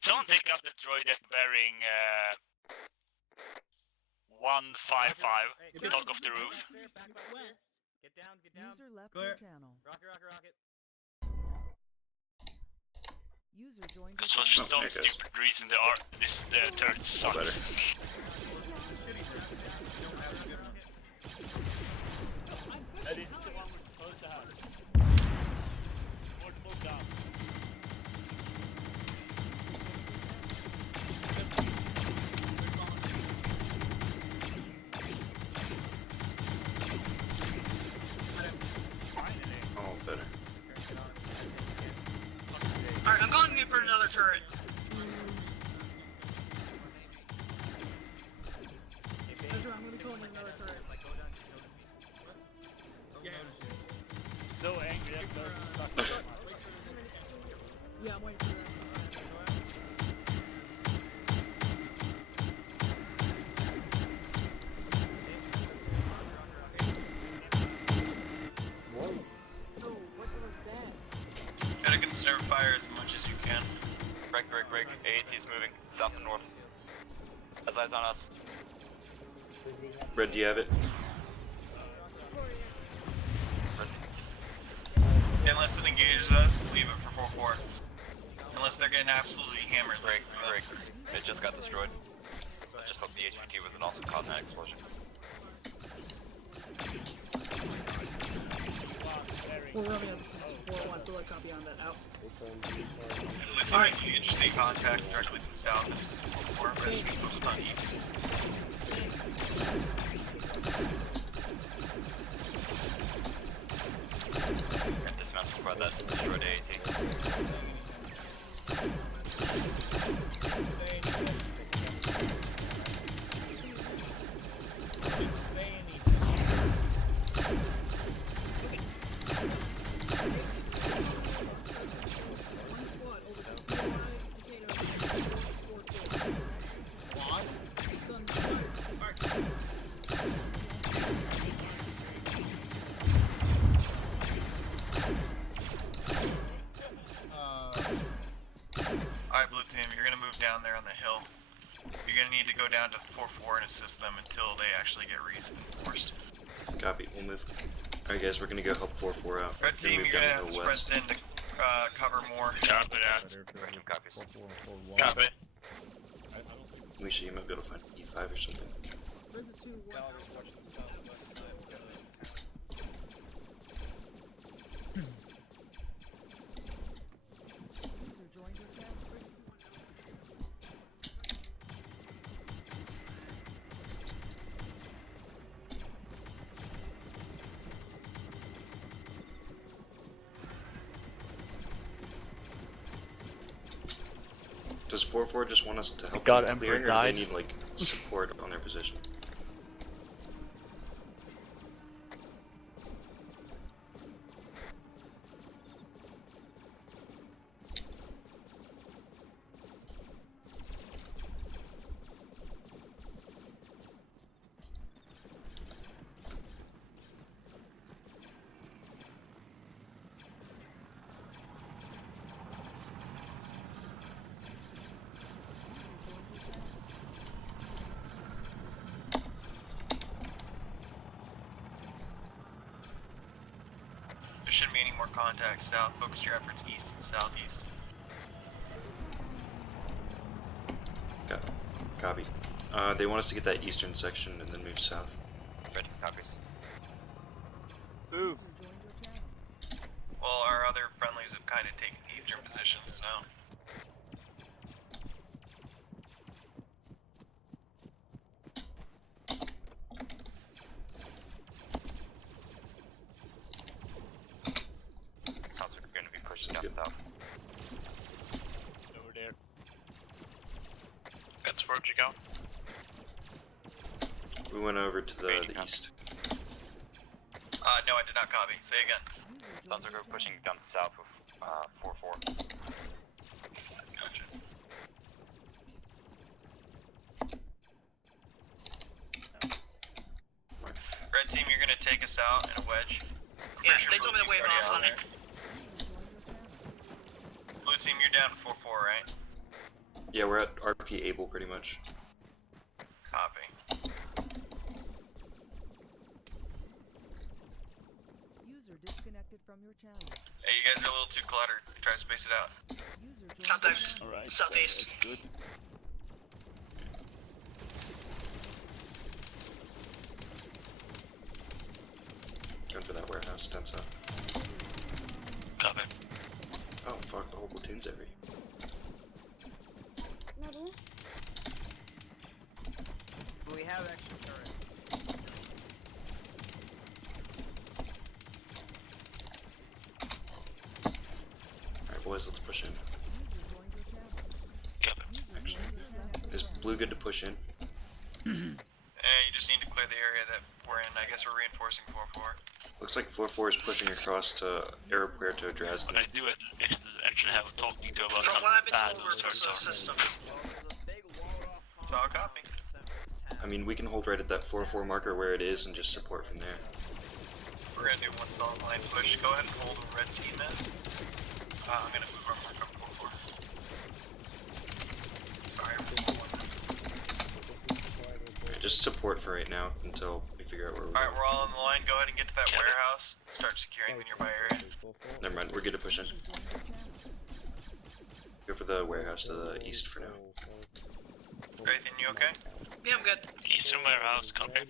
Someone take up the droid that's bearing 155. Talk off the roof. Get down, get down. User left Clear. your channel. Rocket, rocket, rocket. User joined That's your for channel. some there it goes. stupid reason the turret sucks. better. That is the one we're supposed to have. Multiple down. Oh, better. Alright, I'm going in for another turret. Ezra, I'm gonna be calling another turret. So angry that bird sucks so much. Yeah, I'm waiting for that. Oh, what was that? Gotta conserve fire as much as you can. Break. AAT is moving south and north. Has eyes on us. Red, do you have it? Unless it engages us, leave it for 4-4. Unless they're getting absolutely hammered. Break. It just got destroyed. I just hope the HVT wasn't also causing that explosion. We're running out. This is 4-1, so copy on that out. Alright, you can stay contact directly to the south. This is 4-4. Red team posted on east. Dismount squad that destroyed AAT. Alright, Blue Team, you're gonna move down there on the hill. You're gonna need to go down to 4-4 and assist them until they actually get reinforced. Copy. We'll move. Alright, guys, we're gonna go help 4-4 out. Red We're Team, move you're gonna down have to to the west. sprint in to cover more. Copy that. Copies. Copy. We should, you might be able to find E5 or something. Where's the 2-1? User joined your channel. Does 4-4 just want us to help God, them clear, Emperor or do they died. need, like, support on their position? There shouldn't be any more contacts south. Focus your efforts east and southeast. Copy. They want us to get that eastern section and then move south. Ready, copies. Ooh. User joined your channel. Well, our other friendlies have kind of taken eastern positions now. Sounds like we're going to be pushing Sounds down good. south. Over there. That's where'd you go? We went over to the Range east. No, I did not copy. Say again. User Sounds like joined we're your pushing channel. down south with 4-4. Gotcha. Red team, you're gonna take us out in a wedge. Yeah, they told me to wave off on it. User joined your channel. Blue team, you're down to 4-4, right? Yeah, we're at RP Able pretty much. Copy. User disconnected from your channel. Hey, you guys are a little too cluttered. Try to space it out. User joined your Contact. channel. Alright, Southeast. so that's good. Going for that warehouse, 10 south. Copy. Oh fuck, the whole platoon's every. We have extra turrets. Alright boys, let's push in. User joined your channel. Copy. User joined disconnected. Is blue good to push in? You just need to clear the area that we're in. I guess we're reinforcing 4-4. Looks like 4-4 is pushing across to Aeropuerto Dresden. When I do it, I actually have a talking to about From how what I've been bad told, those we're turrets pushing the are. system. Solid copy. I mean, we can hold right at that 4-4 marker where it is and just support from there. We're gonna do one solid line push. Go ahead and hold where red team is. I'm gonna move our mark up 4-4. Sorry, 4-4. Alright, just support for right now until we figure out where we're Alright, going. we're all on the line. Go ahead and get to that Copy. warehouse. Start securing the nearby area. Never mind, we're good to push in. User joined your channel. Go for the warehouse to the east for now. Everything you okay? Yeah, I'm good. Eastern warehouse, copy.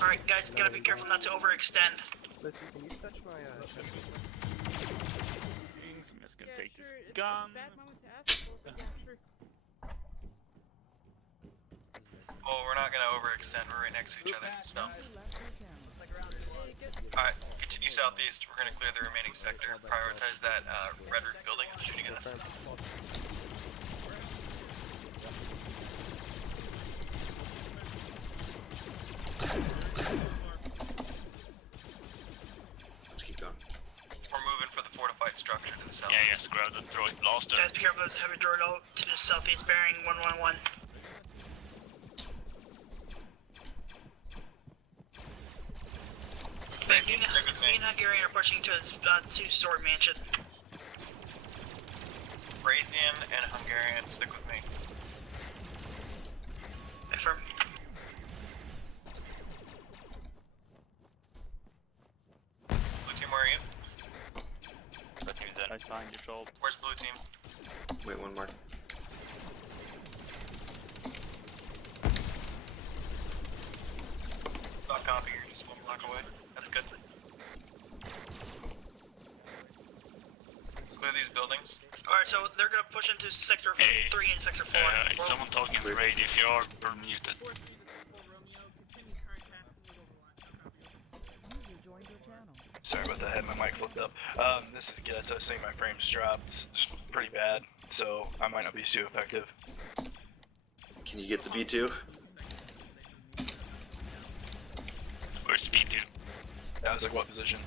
Alright, guys, gotta be careful not to overextend. I'm just gonna take this gun. Oh, we're not gonna overextend. We're right next to each other. So. User left your channel. Alright, continue southeast. We're gonna clear the remaining sector. Prioritize that red roof building that's shooting at us. Let's keep going. We're moving for the fortified structure to the south. Yeah, yes, grab the droid blaster. Guys, be careful, there's a heavy droid out to the southeast bearing 111. Me and Hungarian are pushing to his two-story mansion. Raytheon and Hungarian, stick with me. Affirm. Blue team, where are you? That team's in. Right behind your shoulder. Where's blue team? Wait, one more. Not copy, you're just 1 block away. That's good. Clear these buildings. Alright, so they're gonna push into sector Hey, 3 and sector 4. Someone talking in radio if you are muted. User joined your channel. Sorry about that, I had my mic flipped up. This is Ghetto saying my frames dropped pretty bad, so I might not be too effective. Can you get the B2? Where's B2? I was like, what position?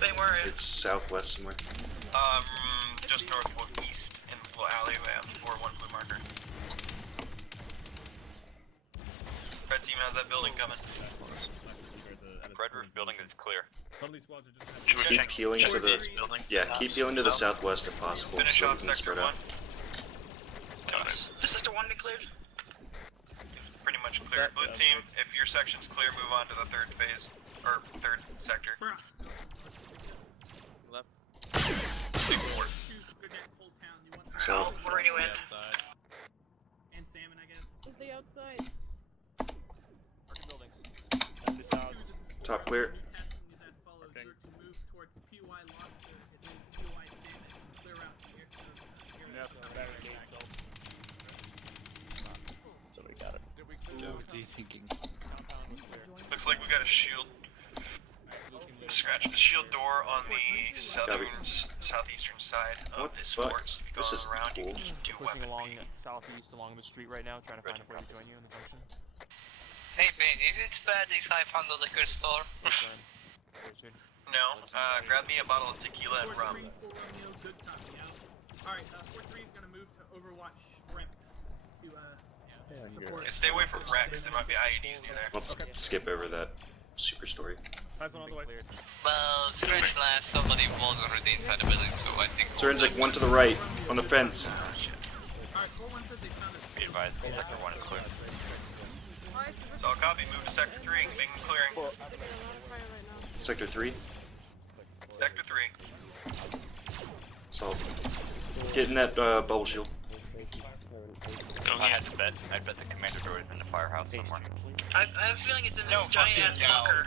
They were It's southwest somewhere. Just northeast in the little alleyway on the 4-1 blue marker. Red team, how's that building coming? Red roof building is clear. Should we Keep check peeling to the buildings? yeah, keep peeling to the southwest if possible, Finish so we off can sector spread 1. out. Got it. Is sector 1 be cleared? It's pretty much clear. Blue team, if your section's clear, move on to the 3rd phase, or 3rd sector. Left. Big 4. So We're radio in. And salmon, I guess. Is they outside? Market buildings. Got this out. top clear. Okay. Yes, barricade built. So we got it. What are you thinking? Compound clear. Looks like we got a shield. Scratch the shield door on the southeastern side of What this the fuck? fort. So if you go This is around, you cool. can just do Pushing weapon along feed. southeast along the street right now, trying to find a way to join you in the function. Hey Ben, is it bad if I found a liquor store? No, grab me a bottle of tequila and rum. 4-3, 4 Romeo, good copy, out. Alright, 4-3 is gonna move to Overwatch Shrimp to, support. And stay away from Rex, there might be IEDs near there. Let's skip over that super story. Has one on the way. Well, Strange Blast, somebody was already inside the building, so I think... Forensic, one to the right, on the fence. Alright, 4-1 says they found us. Be advised, sector 1 is clear. So I'll copy, move to sector 3, begin clearing. Sector 3. Sector 3. So, get in that bubble shield. Don't I had to bet. I bet the commander door is in the firehouse somewhere. I have a feeling it's in this No, giant ass bunker.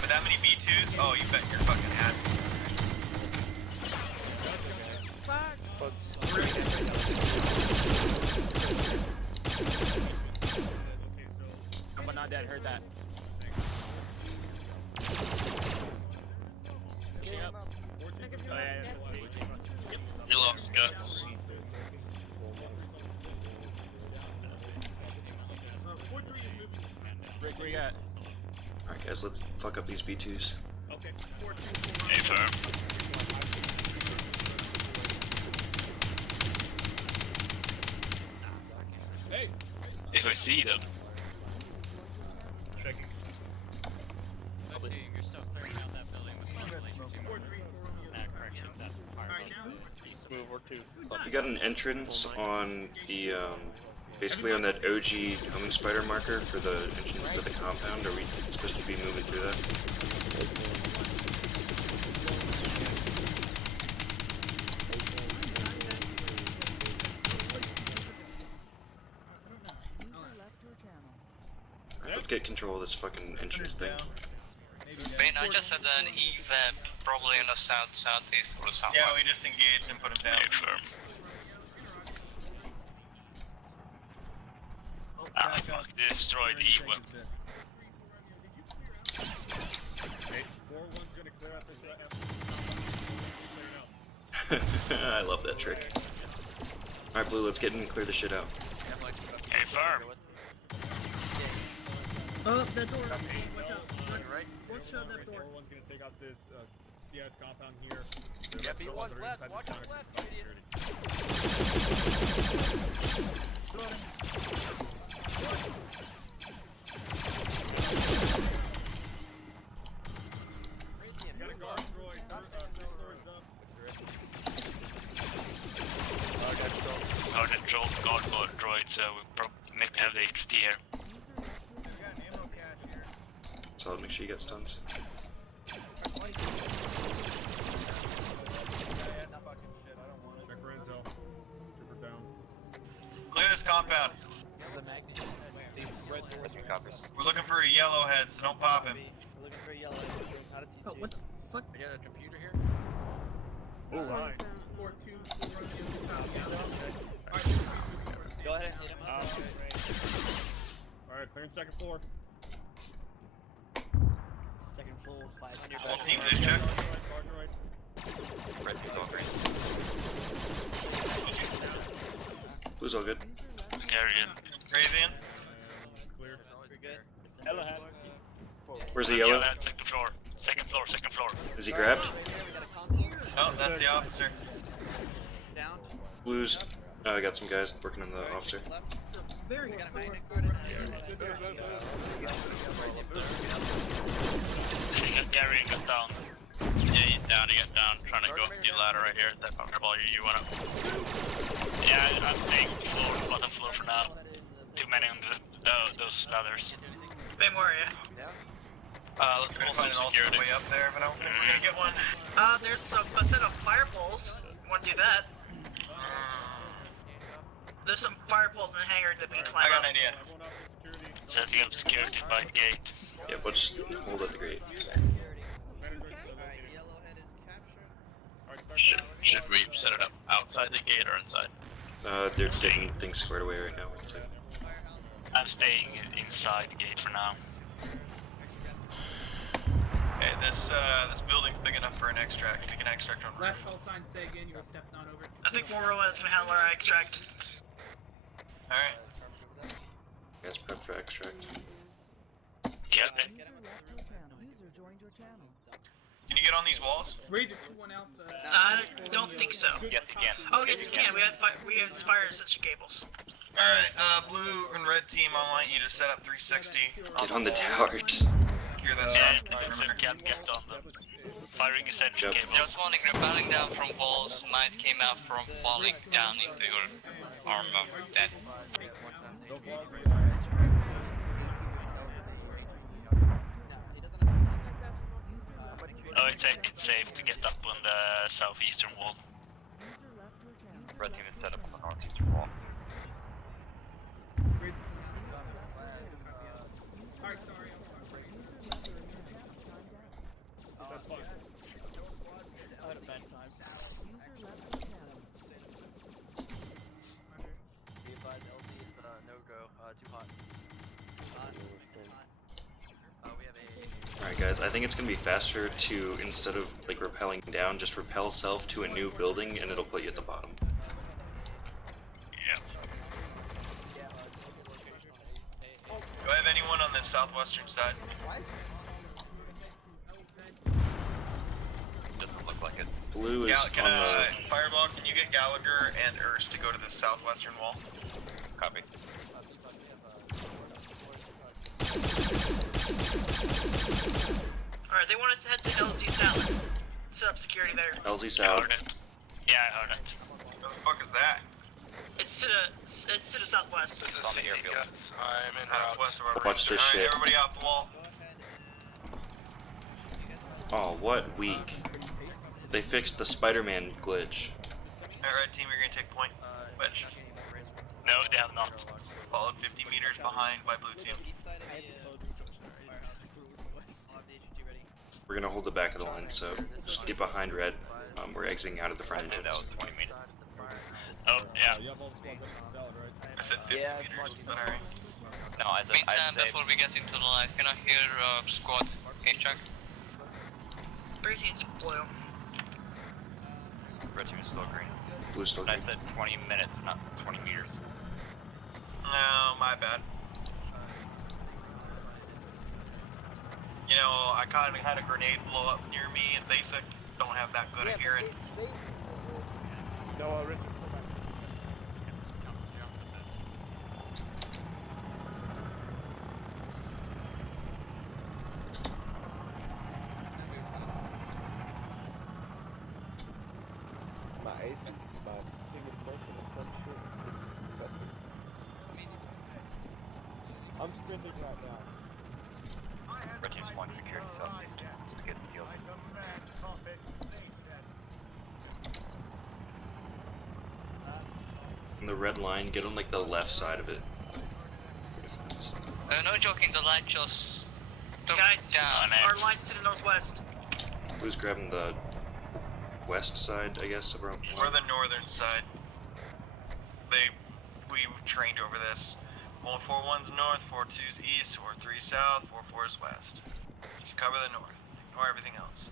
With that many B2s? Oh, you bet your fucking hat. I'm not dead, heard that. You lost guts. Rick, where you at? Alright guys, let's fuck up these B2s. Okay. 4-2, Hey, firm. Hey! If I see them. Checking. You're still clearing out that building with ventilation. 4-3, 4 Romeo. Correction, that's Alright, now. Move or two. We got an entrance on the, basically on that OG homing spider marker for the entrance to the compound. Are we supposed to be moving through that? User left your channel. Alright, let's get control of this fucking entrance thing. Ben, I just had an evap, probably in the southeast or the southwest. Yeah, we just engaged and put him down. Hey, firm. Ah, fuck, destroyed Eva. Hey, 4-1's gonna clear out this I love that trick. Alright, Blue, let's get in and clear the shit out. Hey, firm. Oh, that door. Watch out. Right? Don't shut that door. 4-1's gonna take out this CS compound here. Yeah, B1's left, watch your left, you idiot. Got a guard droid. First story's up. Guard and guard droid, so we maybe have the HT here. So make sure you get stuns. Check for intel. Trooper down. Clear this compound. Copies. We're looking for a yellowhead, so don't pop him. Oh, what the fuck? I got a computer here. Oh, right. 4-2, 4 Romeo, good copy, out. Alright, 4-3, Go ahead and hit him up. Alright, clearing second floor. Second full, 500. All teams in check. Guard droid. Red is all green. Blue's all good. Carrion. Ravian. Clear. Hello, hat. Where's the yellow? Second floor. Second floor, second floor. Is he grabbed? Oh, that's the officer. Down. Blue's got some guys working on the officer. Very good. Gary got down. Yeah, he's down, he got down. Trying to go up the ladder right here. That comfortable, you wanna... Yeah, I'm staying floor, bottom floor for now. Too many on those ladders. Ben, where are you? Let's go find an alternate way up there, but I don't think we're gonna get one. There's a set of fire poles. Want to do that? There's some fire poles in the hangar that we can climb I got up. an idea. Everyone else get security. Setting up security by the gate. Yeah, we'll just hold at the gate. Should we set it up outside the gate or inside? They're getting things squared away right now. So. I'm staying inside the gate for now. Hey, this building's big enough for an extract. We can extract on Last call sign, say again, you were stepping on over. I think 401 is gonna handle our extract. Alright. Guys, prep for extract. Yeah. User left your channel. User joined your channel. Can you get on these walls? Razor 2-1 Alpha. I don't think so. Yes, you can. Oh, yes, you can. We have fire extension cables. Alright, blue and red team, I want you to set up 360. Get on the towers. Secure that Yeah, side. Anderson can get on the firing extension Yep. cable. Just warning, rappelling down from walls might came out from falling down into your armor. Dead. I would take it safe to get up on the southeastern wall. User left your channel. Red team is set up on the northeastern wall. Alright, sorry, I'm sorry. User left your channel. Timed out. That's fine. User left your channel. Be advised, LZ is no-go, too hot. We have a... Alright guys, I think it's gonna be faster to, instead of like rappelling down, just rappel self to a new building and it'll put you at the bottom. Yeah. Do I have anyone on the southwestern side? Doesn't look like it. Blue Yeah, is can on the... Fireball, can you get Gallagher and Urs to go to the southwestern wall? Copy. Alright, they want us to head to LZ South. Set up security there. LZ I South. heard it. Yeah, I heard it. What the fuck is that? It's to the southwest. It's on the airfield. I'm in Southwest of our Watch this Alright, shit. everybody off the wall. Oh, what weak. They fixed the Spider-Man glitch. Alright, team, you're gonna take point. Wedge. No, they have not. Followed 50 meters behind by blue team. We're gonna hold the back of the line, so just get behind red. We're exiting out of the front That entrance. was 20 meters. Oh, yeah. You have all the squads up to salad, right? I said 50 meters, but alright. No, I said, Meantime, before we get into the live, can I hear squad H-track? 13's blue. red team is still green. Blue still I green. said 20 minutes, not 20 meters. No, my bad. You know, I kind of had a grenade blow up near me in basic. Don't have that good of hearing. No, Rich. My ace is my king of broken or some shit. This is disgusting. I'm sprinting right now. Red team's flying security southeast. So we get the deals. On the red line, get on like the left side of it. For defense. No joking, the light just took Guys, down. our line's to the northwest. Blue's grabbing the west side, I guess, of our We're the northern side. We trained over this. 141's north, 42's east, 43 south, 44's west. Just cover the north. Ignore everything else.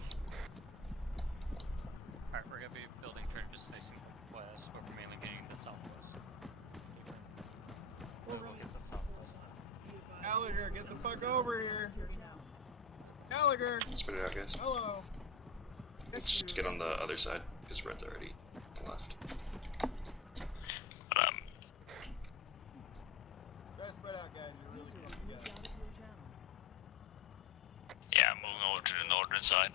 Alright, we're gonna be building trenches facing west, but we're mainly getting the southwest. We'll get the southwest then. Gallagher, get the fuck over here. Gallagher, Spit it out, guys. hello. Let's just get on the other side, because red's already left. Guys, spread out, guys. You're really User close was moved together. out of your channel. Yeah, moving over to the northern side.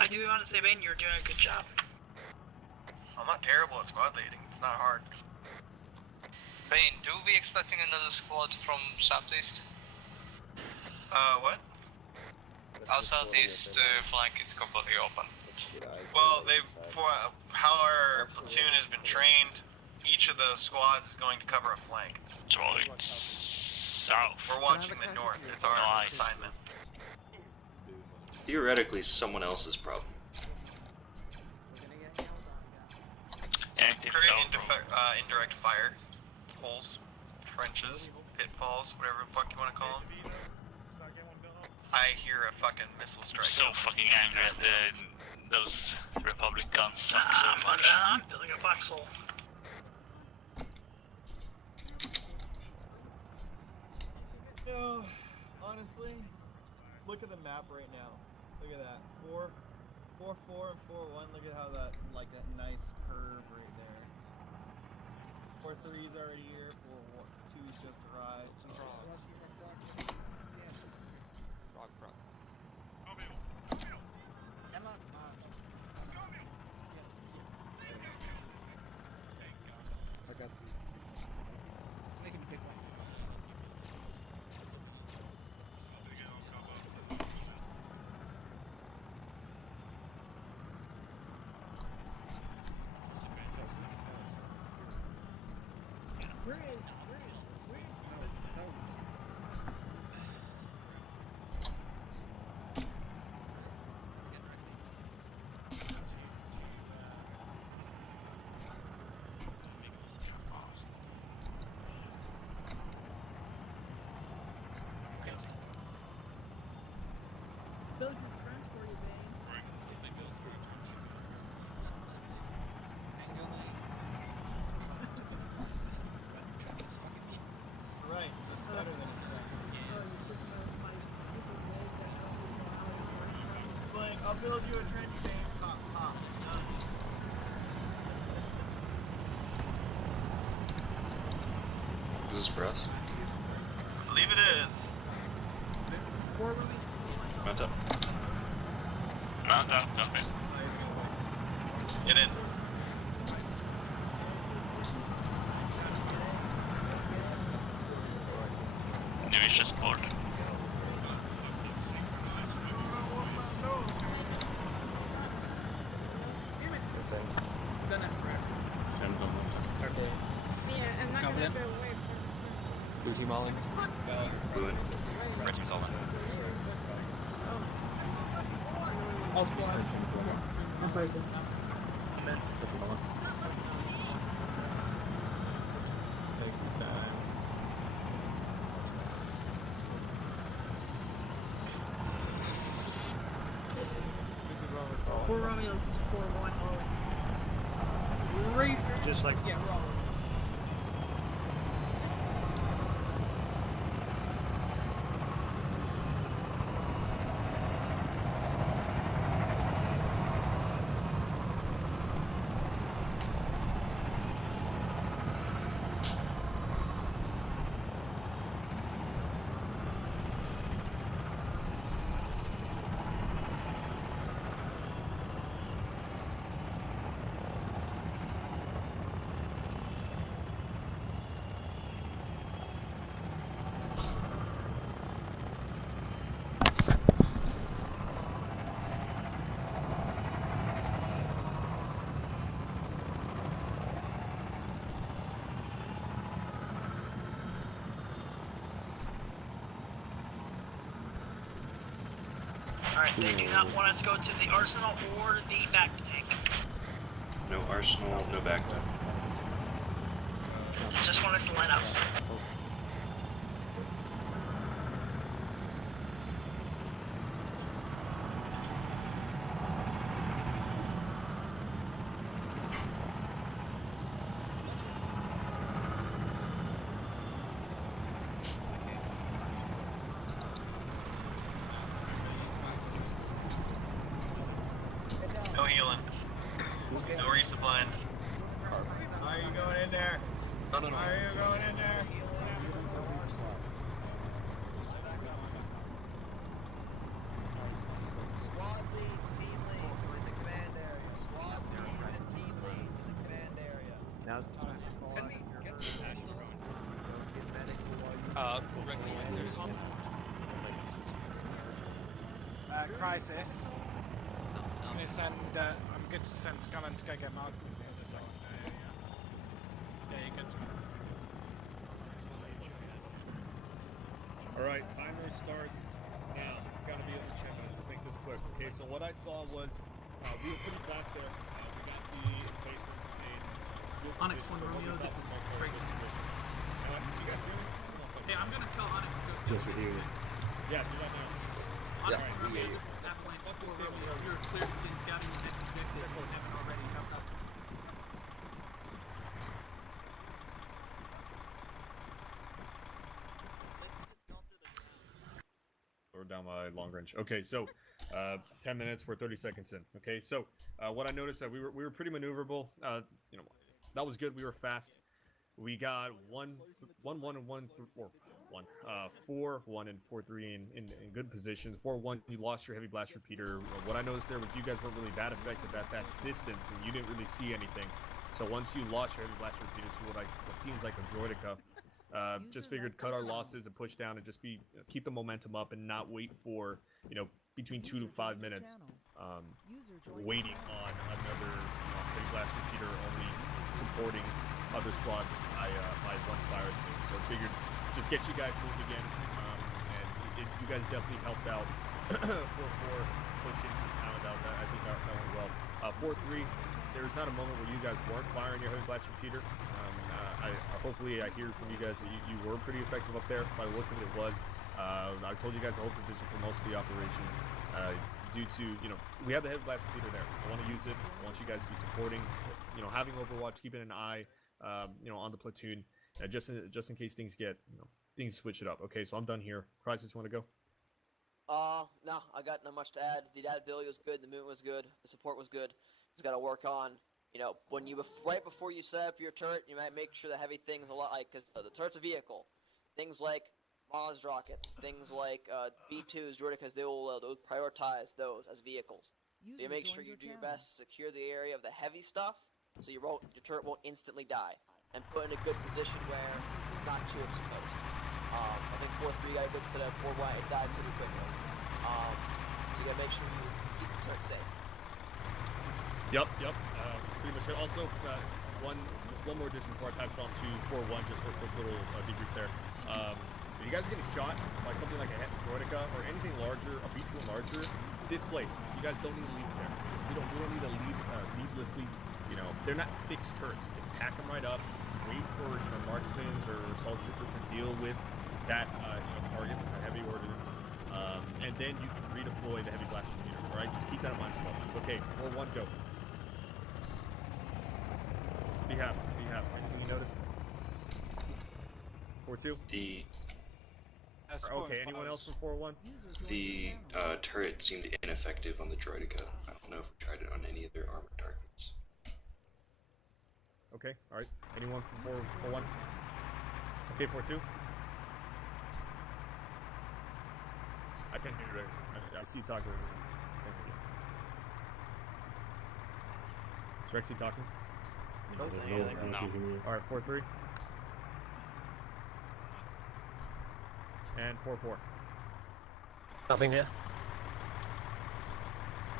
I do want to say, Bane, you're doing a good job. I'm not terrible at squad leading. It's not hard. Bane, do we expecting another squad from southeast? What? Our southeast flank is completely open. Well, for how our platoon has been trained, each of the squads is going to cover a flank. So it's south. We're watching the north. It's our Nice. assignment. Theoretically, someone else's problem. And it's Create south. indirect fire holes, trenches, pitfalls, whatever the fuck you want to call them. I hear a fucking missile strike. So fucking angry at those Republic guns suck so much. I'm building a foxhole. No, honestly, look at the map right now. Look at that. 4, 4, 4, and 4, 1. Look at how that, like that nice curve right there. 4, 3 is already here. 4, 2 is just arrived. Frog. I got the. Make him pick one. Build your trench for you, Bane. Right, that's better than a track. Blank, I'll build you a trench, Bane. Ha, ha, done. This is for us. I believe it is. Mount up. Mount up, jump in. Get in. Newish support. Done it forever. Okay. Yeah, I'm not Cover gonna them. go away Blue team all in. Blue in. Red team's all in. All squads. One person. Four Romeos is 4-1 all in. Razor. Just like Yeah, we're all in. Alright, they do not want us to go to the arsenal or the back tank. No arsenal, no back tank. Just want us to line up. No healing. No resupplying. Are you going in there? No. Are you going in there? Squad leads, team leads in the command area. Squad leads and team leads in the command area. Now's the time to call out your get medical while you Crisis. I'm gonna send. I'm good to send Scanlan to go get Mark in a second. Yeah, you're good to go. Alright, timer starts now. It's gotta be under 10 minutes. Let's make this quick. Okay, so what I saw was we were pretty fast there. We got the emplacements in good Onyx positions. 1 Romeo, this is great. Did you guys hear me? Hey, I'm gonna tell Onyx to go. Yes, we hear you. Yeah, do that now. Onyx Yeah, 1 Romeo, this is F-Lane 4 Romeo. You're clear to begin scouting the next objective. If you haven't already, come up. down my long range. Okay, so 10 minutes. We're 30 seconds in. Okay, so what I noticed that we were pretty maneuverable. You know, that was good. We were fast. We got 1-1 and 4-1 and 4-3 in good positions. 4-1, you lost your heavy blast repeater. What I noticed there was you guys weren't really that effective at that distance, and you didn't really see anything. So once you lost your heavy blast repeater to what seems like a Droideka, just figured cut our losses and push down and just keep the momentum up and not wait for, you know, between 2 to 5 minutes waiting on another heavy blast repeater only supporting other squads by one fire team. So figured just get you guys moved again, and you guys definitely helped out. 4-4 push into the town. I think that went well. 4-3. There was not a moment where you guys weren't firing your heavy blast repeater. Hopefully I hear from you guys that you were pretty effective up there. By the looks of it, it was. I told you guys the whole position for most of the operation. Due to, you know, we have the heavy blast repeater there. I want to use it. I want you guys to be supporting, you know, having Overwatch, keeping an eye, you know, on the platoon, just in case things things switch it up. Okay, so I'm done here. Crisis, you want to go? No, I got not much to add. The ability was good, the movement was good, the support was good. Just got to work on, you know, when you right before you set up your turret, you might make sure the heavy things a lot, like, because the turret's a vehicle. Things like Maz rockets, things like B2s, Droidekas, they'll prioritize those as vehicles. So you make sure you do your best to secure the area of the heavy stuff, so your turret won't instantly die, and put in a good position where it's not too exposed. I think 4-3 got a good setup. 4-1, it died pretty quickly. So you gotta make sure you keep the turret safe. Yep. That's pretty much it. Also, just one more addition before I pass it on to 4-1, just for a quick little debrief there. If you guys are getting shot by something like a Droideka or anything larger, a B2 and larger, displace. You guys don't need to leave it there. We don't need to leave needlessly. You know, they're not fixed turrets. You can pack them right up, wait for marksmans or assault troopers to deal with that target, heavy ordnance, and then you can redeploy the heavy blast repeater. All right, just keep that in mind, squadrons. Okay, 4-1, go. What do you have? Anything you noticed? 4-2. Okay, anyone else from 4-1? The turret seemed ineffective on the Droideka. I don't know if we tried it on any of their armored targets. Okay, alright. Anyone from 4-1? Okay, 4-2. I can't hear you, Rex. I see you talking. Is Rexy talking? No. Alright, 4-3. And 4-4. Nothing yet.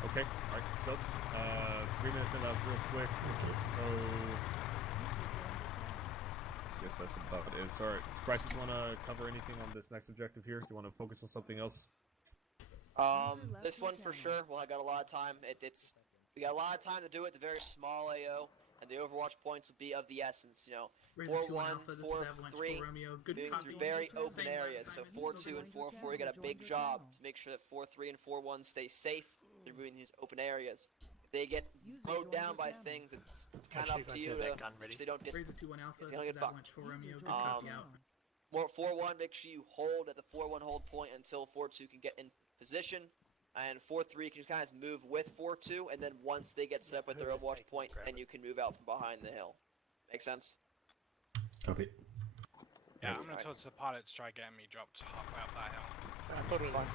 Okay, alright, so 3 minutes in, that was real quick. So I guess that's about it. Alright, does Crisis want to cover anything on this next objective here? Do you want to focus on something else? This one for sure. Well, I got a lot of time. We got a lot of time to do it. The very small AO, and the Overwatch points will be of the essence. You know, 4-1, 4-3, moving through very open areas. So 4-2 and 4-4, you got a big job to make sure that 4-3 and 4-1 stay safe through moving these open areas. If they get mowed down by things, it's kind of up to you to so they don't get fucked. 4-1, make sure you hold at the 4-1 hold point until 4-2 can get in position, and 4-3 can kind of move with 4-2, and then once they get set up with their Overwatch point, then you can move out from behind the hill. Make sense? Copy. Yeah, I'm gonna towards the pilots try getting me dropped halfway up that hill. I thought it was fine.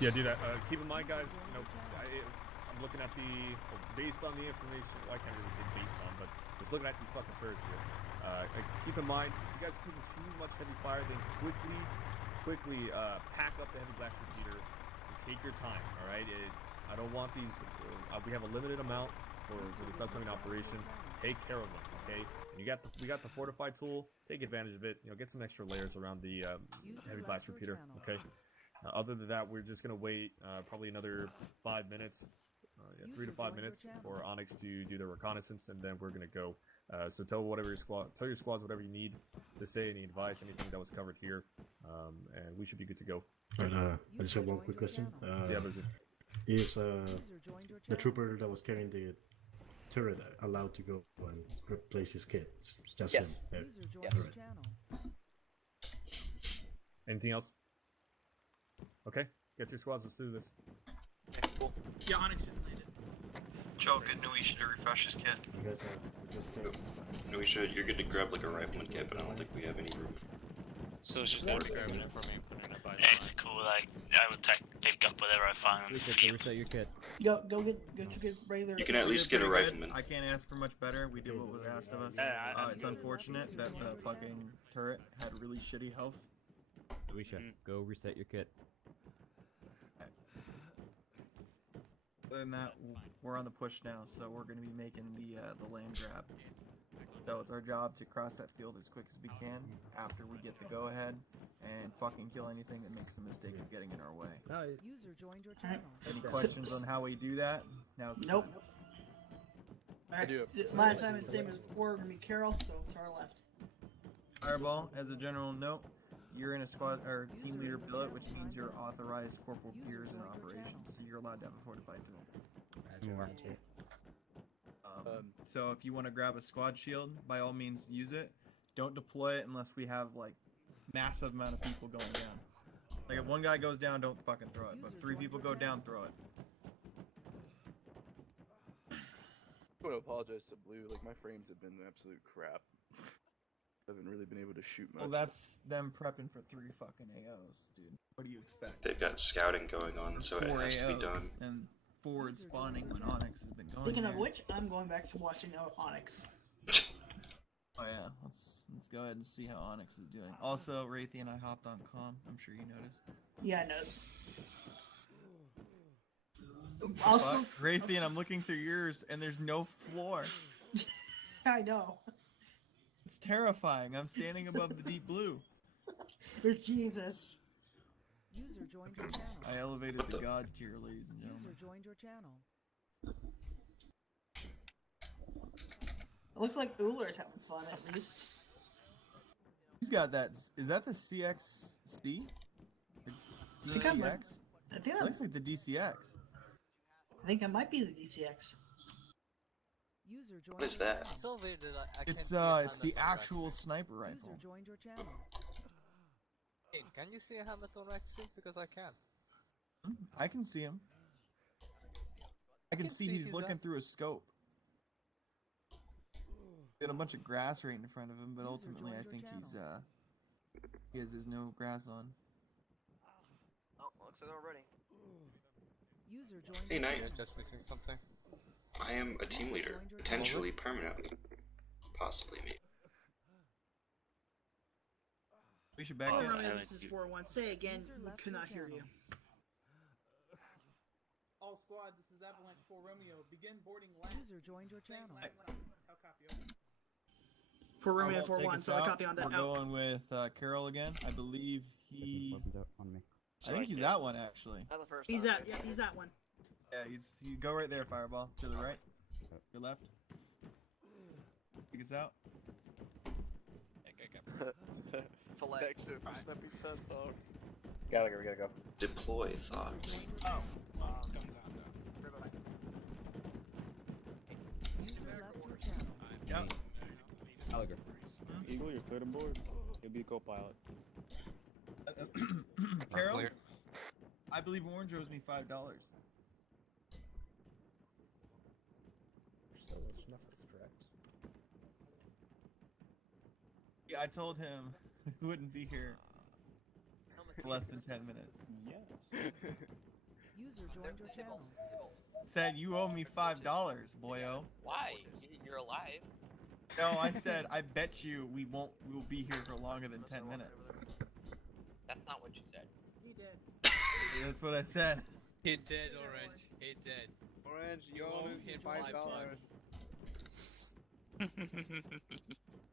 Yeah, do that. Keep in mind, guys, you know, I'm looking at based on the information, well, I can't really say based on, but just looking at these fucking turrets here. Keep in mind, if you guys are taking too much heavy fire, then quickly pack up the heavy blast repeater and take your time, alright? I don't want these, we have a limited amount for this upcoming operation. Take care of them, okay? And we got the fortified tool, take advantage of it, you know, get some extra layers around the heavy blast repeater, okay? Other than that, we're just gonna wait probably another 5 minutes, 3 to 5 minutes for Onyx to do their reconnaissance, and then we're gonna go. So tell your squads whatever you need to say, any advice, anything that was covered here, and we should be good to go. Right, I just have one quick question. Yeah, Bridget. Is the trooper that was carrying the turret allowed to go and replace his kit? Just yes. Him. Yes. Anything else? Okay. Get your squads. Let's do this. Cool. Yeah, Onyx just landed. Joe, good Nui should refresh his kit. You guys are just No, we should. You're good to grab like a rifleman kit, but I don't think we have any room. So it's just gonna be grabbing it for me and putting it by. It's cool. Like I would pick up whatever I find. Reset your kit. Go get your kid regular. You can at least get a rifleman. I can't ask for much better. We did what was asked of us. It's unfortunate that the fucking turret had really shitty health. Luisha, go reset your kit. Other than that, we're on the push now, so we're going to be making the land grab. So it's our job to cross that field as quick as we can after we get the go-ahead and fucking kill anything that makes the mistake of getting in our way. User joined your channel. Any questions on how we do that? Now's the Nope. time. Alright, last time it's the same as before, we're gonna be Carol, so to our left. Fireball, as a general note, you're in a squad or team leader billet, which means you're authorized corporal peers in operations, so you're allowed to have a fortified tool. So if you want to grab a squad shield, by all means use it. Don't deploy it unless we have like massive amount of people going down. Like if one guy goes down, don't fucking throw it. But 3 people go down, throw it. I want to apologize to Blue. Like my frames have been absolute crap. I haven't really been able to shoot much. Well, that's them prepping for 3 fucking AOs, dude. What do you expect? They've got scouting going on, so it 4 has to be AOs done. and forward spawning when Onyx has been going. Speaking of there. which, I'm going back to watching Onyx. Oh yeah, let's go ahead and see how Onyx is doing. Also, Raytheon and I hopped on comm. I'm sure you noticed. Yeah, I noticed. Also, Raytheon, I'm looking through yours, and there's no floor. I know. It's terrifying. I'm standing above the deep blue. Jesus. User joined your channel. I elevated the god tier, ladies and gentlemen. User joined your channel. It looks like Ullr's having fun, at least. He's got that. Is that the CXC? I think I'm- DCX? I think It looks like the DCX. I think it might be the DCX. User joined What is your that? channel. It's so weird that I can't It's see a it's the helmet on actual Rexy. sniper rifle. User joined your channel. Hey, can you see a helmet on Rexy? Because I can't. I can see him. I can see he's looking through a scope. Got a bunch of grass right in front of him, but ultimately I think he has his no grass on. Oh, looks like they're ready. User joined Hey, your Knight. channel. Just missing something. I am a team leader, potentially permanently, possibly me. We should back Oh, up. Romeo, this is 4-1. Say again, we could not hear you. All squads, this is Avalanche 4 Romeo. Begin boarding last. User joined your channel. I'll copy over. For Romeo I won't take 4-1, us so I out. copy on that We're now. going with Carol again. I believe he. On me. I think he's that one actually. Not the first He's time. that, yeah, he's that one. Yeah, you go right there, Fireball. To the right. Your left. Take us out. Select. Snappy says dog. We gotta go. Deploy thoughts. Oh. User left your channel. Yep. Gallagher. Eagle, you're cleared on board. You'll be a co-pilot. Carol, clear. I believe Orange owes me $5. So Snuffles, correct? Yeah, I told him he wouldn't be here for less than 10 minutes. Yes. User joined your channel. Said you owe me $5, boyo. Why? You're alive. No, I said I bet you we'll be here for longer than 10 minutes. That's not what you said. He did. That's what I said. He did, Orange. He did. Orange, you owe me User $5.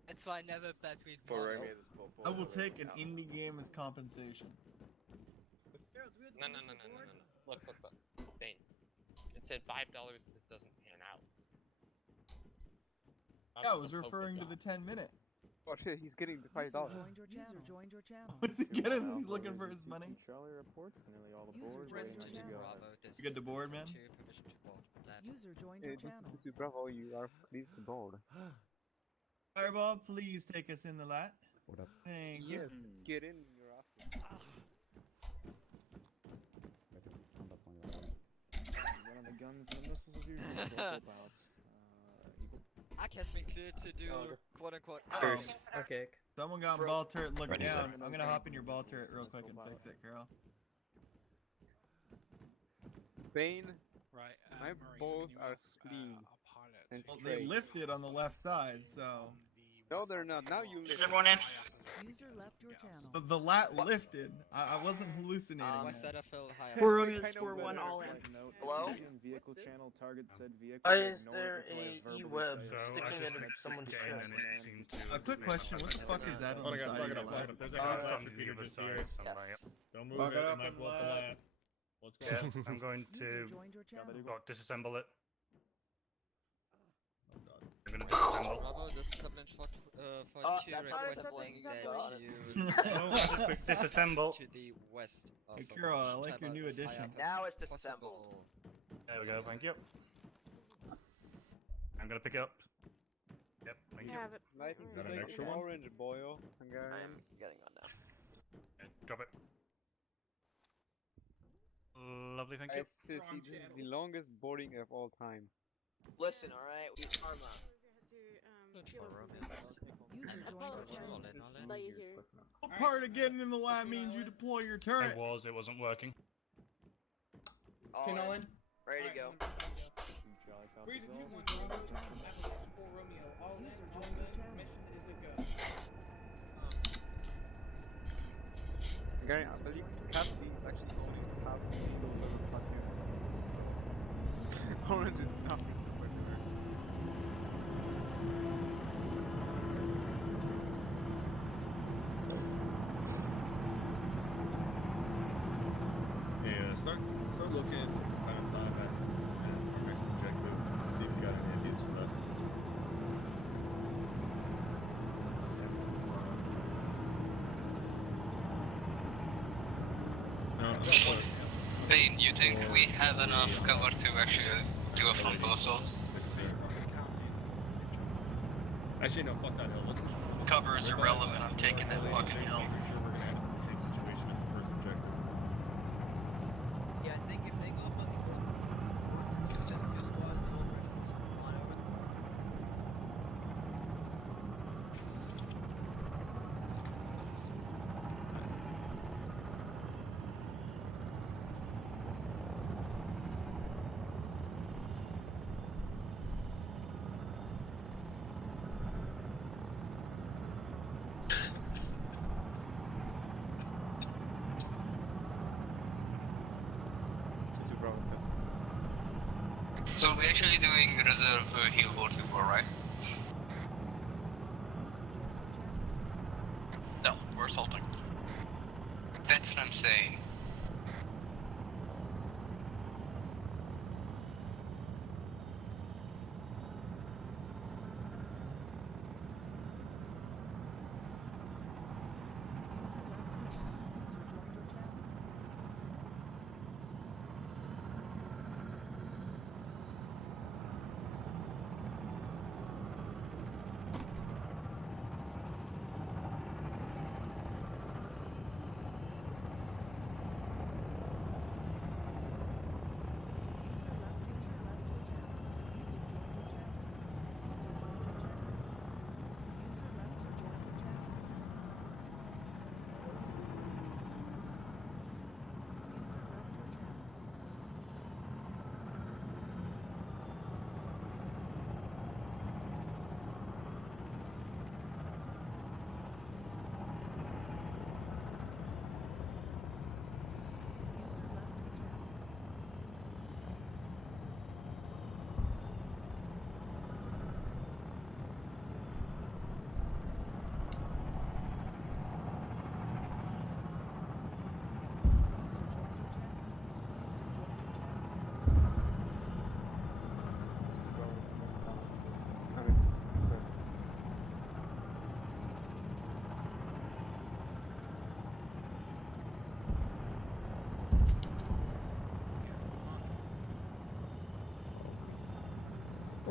That's why I never bet with For Remy, this pull I will take an indie game as compensation. No. Look. Dane. It said $5. This doesn't pan out. Yeah, I was referring to the 10-minute. Oh shit, he's getting the $5. User joined your channel. What's he getting? He's looking for his money. Charlie reports nearly all the User boards. joined waiting your on you channel. guys. You got the board, man? User joined your channel. This is Bravo, you are please to board. Fireball, please take us in the lat. What up? Thank you. Yes, get in your office. guns and the missiles as usual. So full pallets. Eagle. Ak has been cleared to do quote unquote. Okay. Someone got ball turret and looked down. I'm gonna hop in your ball turret real quick and fix it, Carol. Bane. Right. My balls are clean and Well, straight. they lifted on the left side, so. No, they're not. Now you lift. Is everyone in? User left your channel. The lat lifted. I wasn't hallucinating. West side of Phil, high. 4 Romeo's 4-1 all in. Hello? Vehicle channel target said vehicle. Why is ignore there it until I a verbally E-web say it. sticking out of someone's chest? A quick question: what the fuck is that on the side of your lap? There's a heavy blaster repeater just here. Don't move it. It might blow up the lab. Let's go. Yeah, I'm going User to joined your channel. disassemble it. I'm gonna disassemble. Bravo, this is Sublin for that's two requesting that you No, just disassemble. to the west of Hey, Carol, I like your Taiwan new as high addition. up as Now it's possible. disassembled. There we go, thank you. I'm gonna pick it up. Yep, thank you. Nice Is that an extra one? orange, boyo. I am getting on now. Yeah, drop it. Lovely, thank Hey, you. sissy, this is the longest boarding of all time. Listen, alright? We karma. Good for romance. User joined your channel. What part of getting in the lab means you deploy your turret? It wasn't working. All Can all in? Ready to go. User joined your channel. 4 Romeo, all in. User joined your channel. Mission is a go. Okay, I believe Captain is actually holding the path to the fuck here. Orange is nothing. Yeah, start looking from time to time at your next objective. See if you got any ideas for that. Bane, you think we have enough cover to actually do a frontal assault? Actually, no, fuck that hill. Let's not. Cover is irrelevant, I'm taking that fucking hill. Make sure we're gonna end up in the same situation as the first objective. Yeah, I think if they go up on the order, send 2 squads, the whole rest of us will fly over. So we're actually doing reserve heal war to war, right? No, we're assaulting. That's what I'm saying. User left your channel. User joined your channel.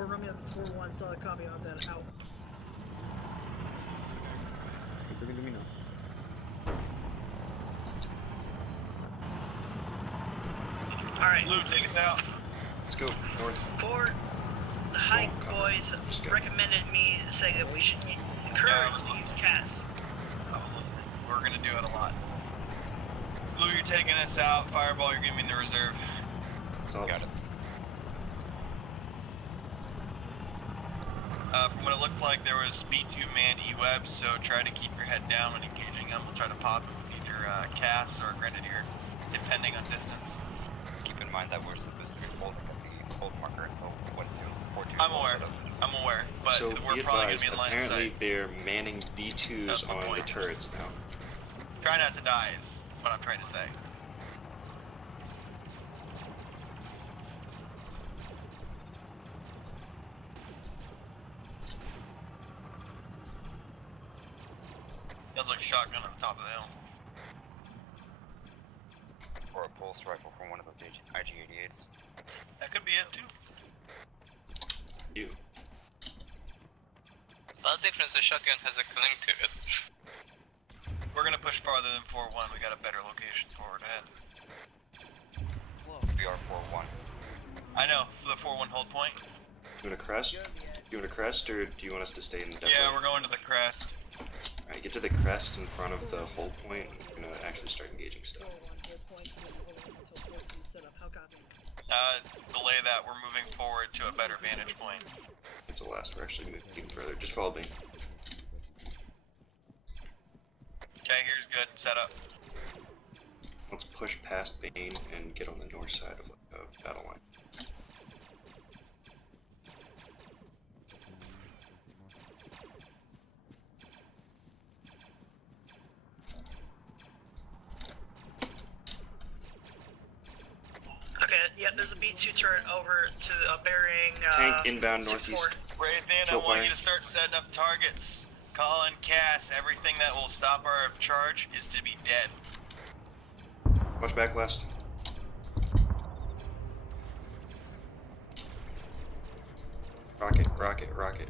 Romeo, this is 4-1, solid copy on that, out. So talking to me now. Alright, Lou, take us out. Let's go north. For the hike boys recommended me to say that we should encourage these casts. We're gonna do it a lot. Blue, you're taking us out. Fireball, you're giving me the reserve. That's all. Got it. From what it looked like, there was B2 manned E-webs, so try to keep your head down when engaging them. We'll try to pop them with either Cass or Grenadier, depending on distance. Keep in mind that we're supposed to be holding the hold marker until 1-2, 4-2. I'm aware, but So we're be probably advised, gonna be in line of apparently sight. they're manning B2s on the turrets now. Try not to die is what I'm trying to say. Sounds like a shotgun on the top of the hill. Or a pulse rifle from one of those IG-88s. That could be it too. You. Well, the difference, the shotgun has a cling to it. We're gonna push farther than 4-1. We got a better location forward ahead. We are 4-1. I know, the 4-1 hold point. You wanna crest? You wanna crest, or do you want us to stay in the depot? Yeah, we're going to the crest. Alright, get to the crest in front of the hold point. We're gonna actually start engaging stuff. Delay that. We're moving forward to a better vantage point. It's the last. We're actually moving even further. Just follow me. Okay, here's good. Set up. Let's push past Bane and get on the north side of the battle line. Okay, yeah, there's a B2 turret over to bearing. Tank inbound 6-4. northeast. Raven, I Control want fire. you to start setting up targets. Colin, Cass, everything that will stop our charge is to be dead. Watch back last. Rocket, rocket, rocket.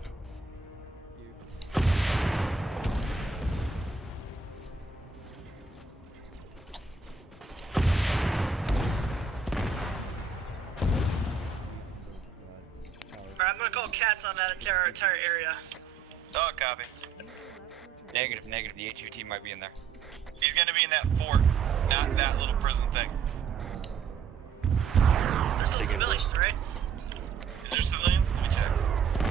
Alright, I'm gonna call cats on that entire area. Oh, copy. Negative, negative. The HUT might be in there. He's gonna be in that fort, not that little prison thing. There's still civilians, right? Is there civilians? Let me check.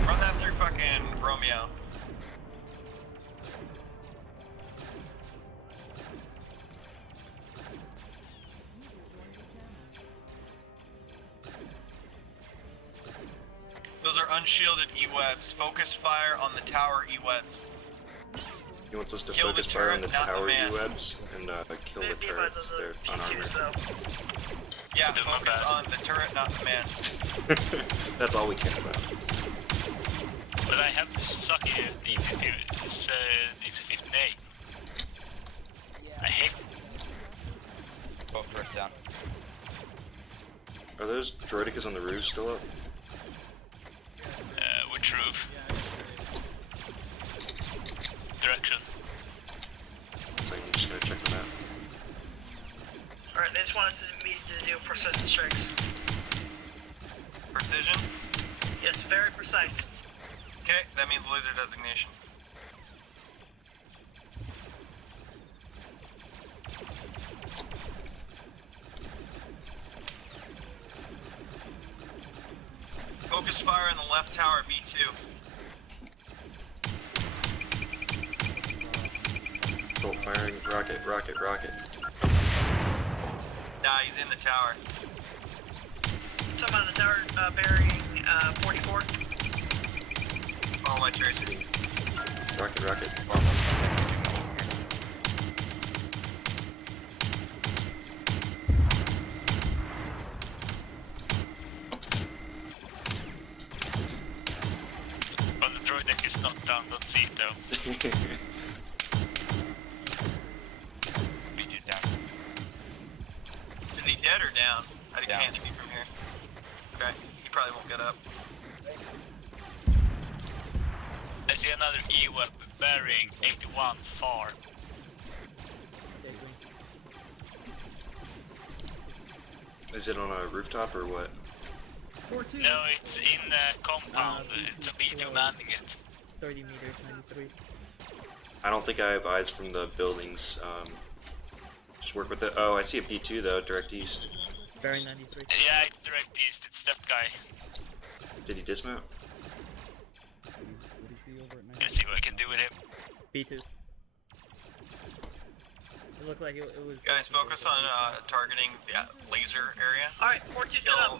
Run that through fucking Romeo. Those are unshielded E-webs. Focus fire on the tower E-webs. He wants us to Kill the focus fire on the turret, not the tower man. U-webs and kill the turrets. They're unarmored. Yeah, focus on the turret, not the man. That's all we care about. But I have to suck it it's a 15A. I hate Both turrets down. Are those droidicas on the roof still up? which roof? Direction. So I'm just gonna check the map. Alright, they just want us me to do precision strikes. Precision? Yes, very precise. Okay, that means laser designation. Focus fire in the left tower, B2. Bolt firing, rocket, rocket, rocket. Nah, he's in the tower. Someone on the tower bearing 44. Follow my tracer. Rocket, rocket. Well, the droid deck is not down, don't see it though. He's down. Is he dead or down? I Down. can't see from here. Okay, he probably won't get up. I see another E-web bearing 81 far. Is it on a rooftop or what? 4-2. No, it's in the compound. It's a B2 manning it. 30 meters, 93. I don't think I have eyes from the buildings. Just work with it. Oh, I see a B2 though, direct east. Very 93. Yeah, it's direct east. It's that guy. Did he dismount? Let's see what I can do with him. B2. It looked like it was. Guys, focus on targeting the laser area. Alright, 4-2 set up.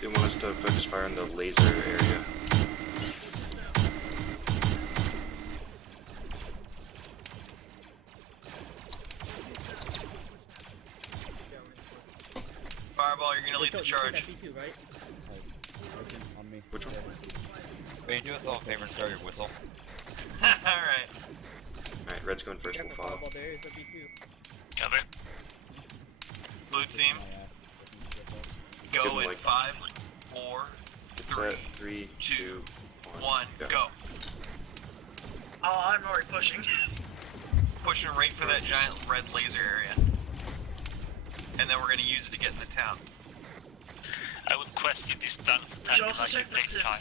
They want us to focus fire on the laser area. Fireball, you're gonna lead the charge. B2, right? On me. Which one? Wait, do us all a favor and start your whistle. Alright. Alright, red's going first, we'll follow. Fireball, there is a B2. Cover. Blue team, Give go him, in like- 5, 4, It's at 3, 2, 1, go. go. Oh, I'm already pushing. Pushing right for that giant red laser area. And then we're gonna use it to get into town. I would question this done should also like check next this time.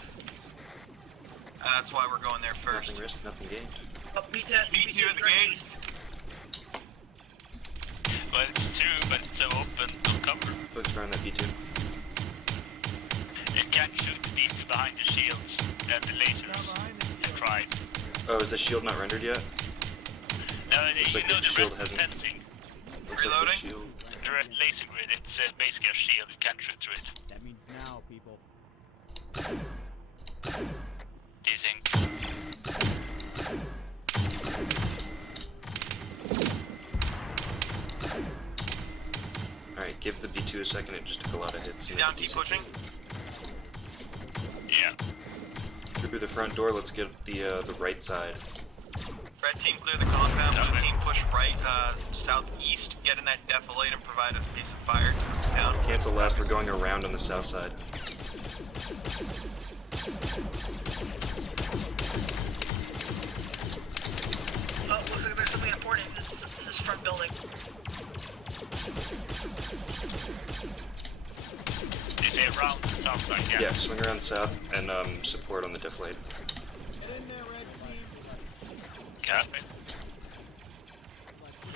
That's why we're going there first. Nothing risked, nothing gained. Oh, B2 at B2 at the direct gate. east. Well, it's true, but it's so open. No cover. Focus around that B2. You can't shoot the B2 behind the shields and the lasers. You tried. Oh, is the shield not rendered yet? No, Looks you like know the the shield red hasn't- fencing. Looks like Reloading? the shield. The red laser grid, it's basically a shield. You can't shoot through it. That means now, people. Desync. Alright, give the B2 a second, it just took a lot of hits. Two and down, it's keep decent. pushing. Yeah. Through the front door, let's get the right side. Red team clear the compound, blue team push right, southeast, get in that defilade and provide a piece of fire down. Cancel last, we're going around on the south side. Oh, looks like there's something important in this front building. You say around the south side, yeah. Yeah, swing around south and support on the deflate. Copy.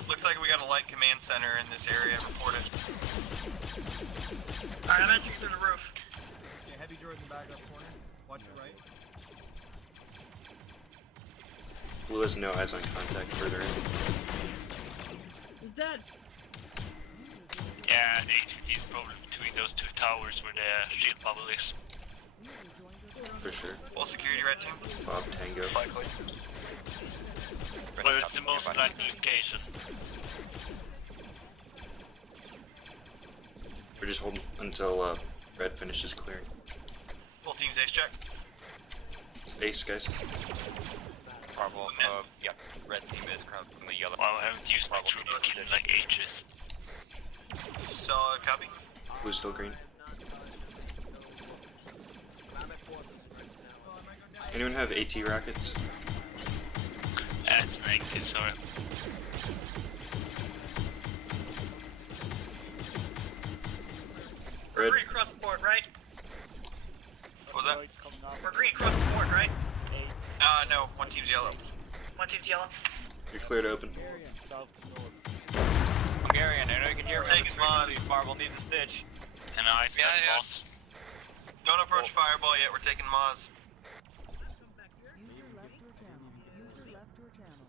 Looks like we got a light command center in this area reported. Alright, I'm entering through the roof. Okay, heavy droids in the back up corner. Watch your right. Blue has no eyes on contact further in. He's dead. Yeah, the HVT is probably between those two towers where the shield bubble is. For sure. Full security, red team. Bob Tango. Likely. Well, it's the most likely location. We're just holding until red finishes clearing. Full team's ace check. Ace, guys. Fireball, yep. Red team is crowned from the yellow. Well, I haven't used my true kill in like ages. Solid copy. Blue's still green. Anyone have AT rockets? That's negative, sorry. We're Red. green across the board, right? What was that? We're green across the board, right? No, one team's yellow. One team's yellow. You're cleared open. Hungarian, I know you can hear me. Taking Maz. Marvel needs a stitch. And I got Yeah. boss. Don't approach Fireball yet, we're taking Maz. User left your channel. User left your channel.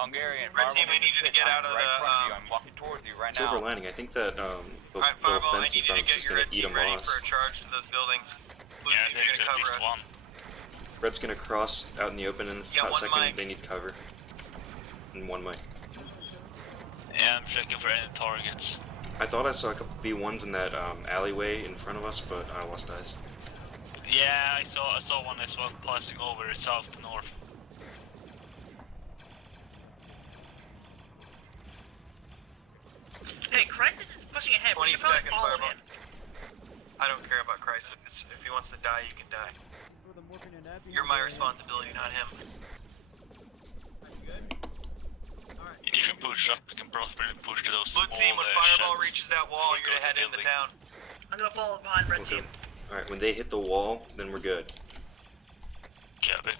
Hungarian, Red Marvel team, I needs need you a to stitch. get I'm out of right in the, front of you. I'm walking towards you right Silver now. Lining, I think that the Alright, little Fireball, I fence in need you to front of us get is your gonna red eat team them ready moss. for a charge to those buildings. Blue Yeah, team's there's gonna at cover least us. one. Red's gonna cross out in the open in a Yeah, hot one second. mic. They need cover. And one mic. Yeah, I'm checking for any targets. I thought I saw a couple B1s in that alleyway in front of us, but I lost eyes. Yeah, I saw one as well passing over south to north. Hey, Crisis is pushing ahead. We 20 should probably seconds, follow Fireball. him. I don't care about Crisis. If he wants to die, you can die. You're my responsibility, not him. You should push push up. We can probably push to those Blue small team, when Fireball sheds. reaches that wall, you're Go gonna head to into building. town. I'm gonna follow behind red Okay. team. Alright, when they hit the wall, then we're good. Copy.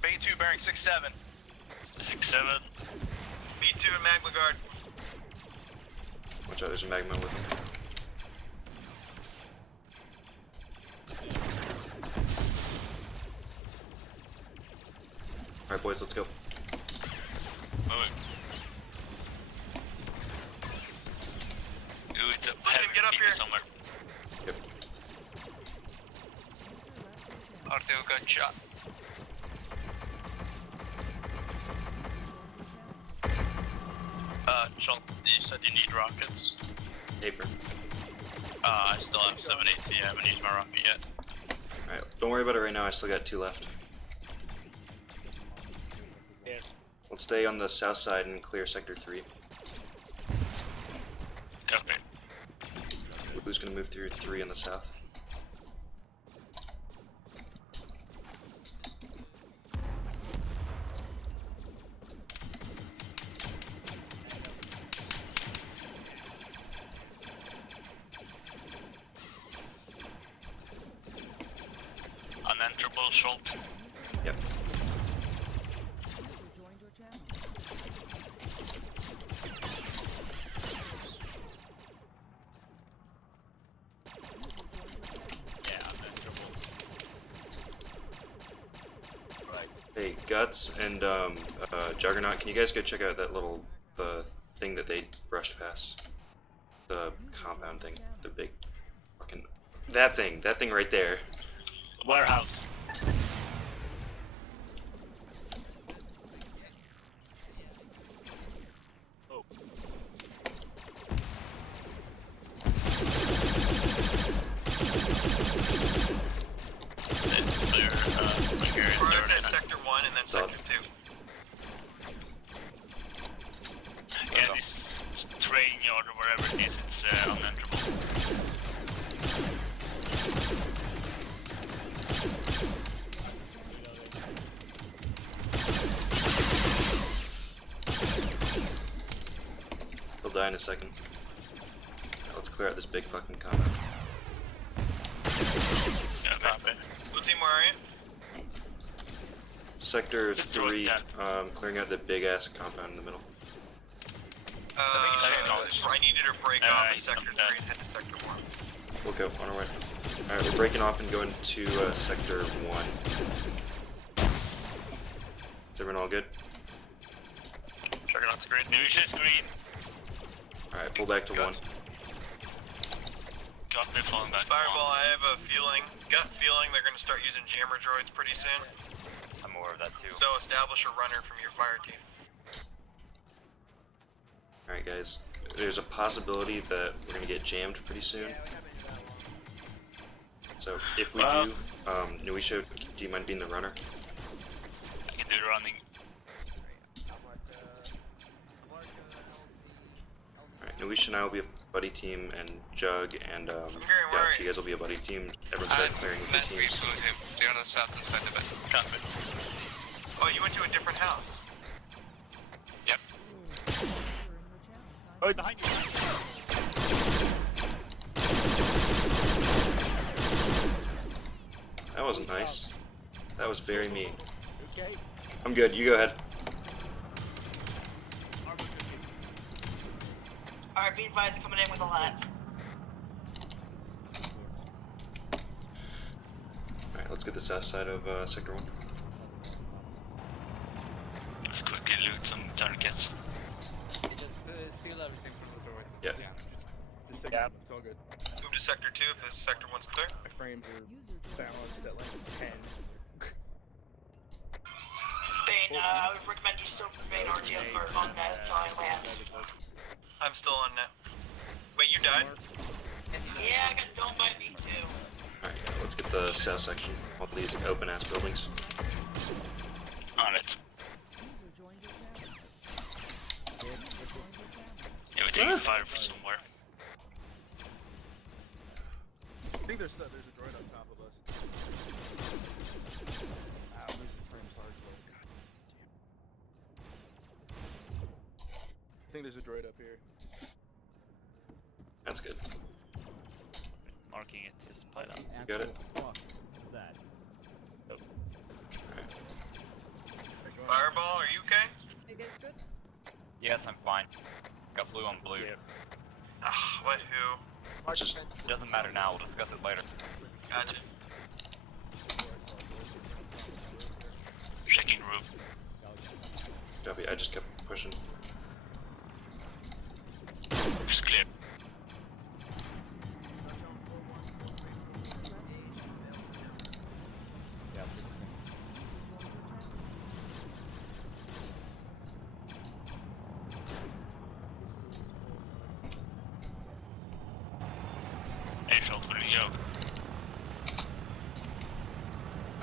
Bay 2 bearing 6-7. 6-7. B2 and Magma Guard. Watch out, there's a magma with them. Alright boys, let's go. Moving. Ooh, it's a heavy get up peak here. somewhere. Yep. Arteo got shot. Sean, you said you need rockets? Afer. I still have 7 AT, I haven't used my rocket yet. Alright, don't worry about it right now, I still got 2 left. Let's stay on the south side and clear sector 3. Copy. Who's gonna move through 3 in the south? Unenterable, Sean. Yep. Hey, Guts and Juggernaut, can you guys go check out that little thing that they brushed past? The compound thing, the big fucking that thing right there. Warehouse. Oh. It's clear, right here, First third at sector 1 and then sector 2. Yeah, this train yard or wherever it is, it's unenterable. He'll die in a second. Now let's clear out this big fucking compound. Yeah, copy. Blue team, where are you? Sector 3, clearing out the big ass compound in the middle. I needed to break off at sector 3 and head to sector 1. We'll go on our way. Alright, we're breaking off and going to sector 1. Is everyone all good? Juggernaut's green. Nuisha's green. Alright, pull back to 1. Got me falling back. Fireball, I have a gut feeling they're going to start using jammer droids pretty soon. I'm aware of that too. So establish a runner from your fire team. Alright guys, there's a possibility that we're gonna get jammed pretty soon. So if we do, Nuisha, do you mind being the runner? I can do running. Alright, Nuisha and I will be a buddy team, and Jug and Guts, you guys will be a buddy team. Everyone start clearing the teams. They're on the south side of it. Copy. Oh, you went to a different house. Yep. Oh, behind you. That wasn't nice. That was very mean. Okay. I'm good, you go ahead. Alright, be advised, coming in with a lot. Alright, let's get the south side of sector 1. Let's quickly loot some targets. Just steal everything from the door. Yeah. Yeah. It's all good. Move to sector 2 if this sector 1's clear. My frames are balanced at like 10. Bane, I would recommend you still remain RTF for on that until I land. I'm still on net. Wait, you died? Yeah, I got domed by B2. Alright, let's get the south section. All these open ass buildings. On it. Yeah, we're taking fire from somewhere. I think there's a droid on top of us. Ow, there's the frames hard. think there's a droid up here. That's good. Marking it, just play it out. You got it? Fuck. What's that? Fireball, are you okay? You guys good? Yes, I'm fine. Got blue on blue. What, who? Just Doesn't matter now, we'll discuss it later. Gotcha. Checking roof. copy. I just kept pushing. Roof's clear.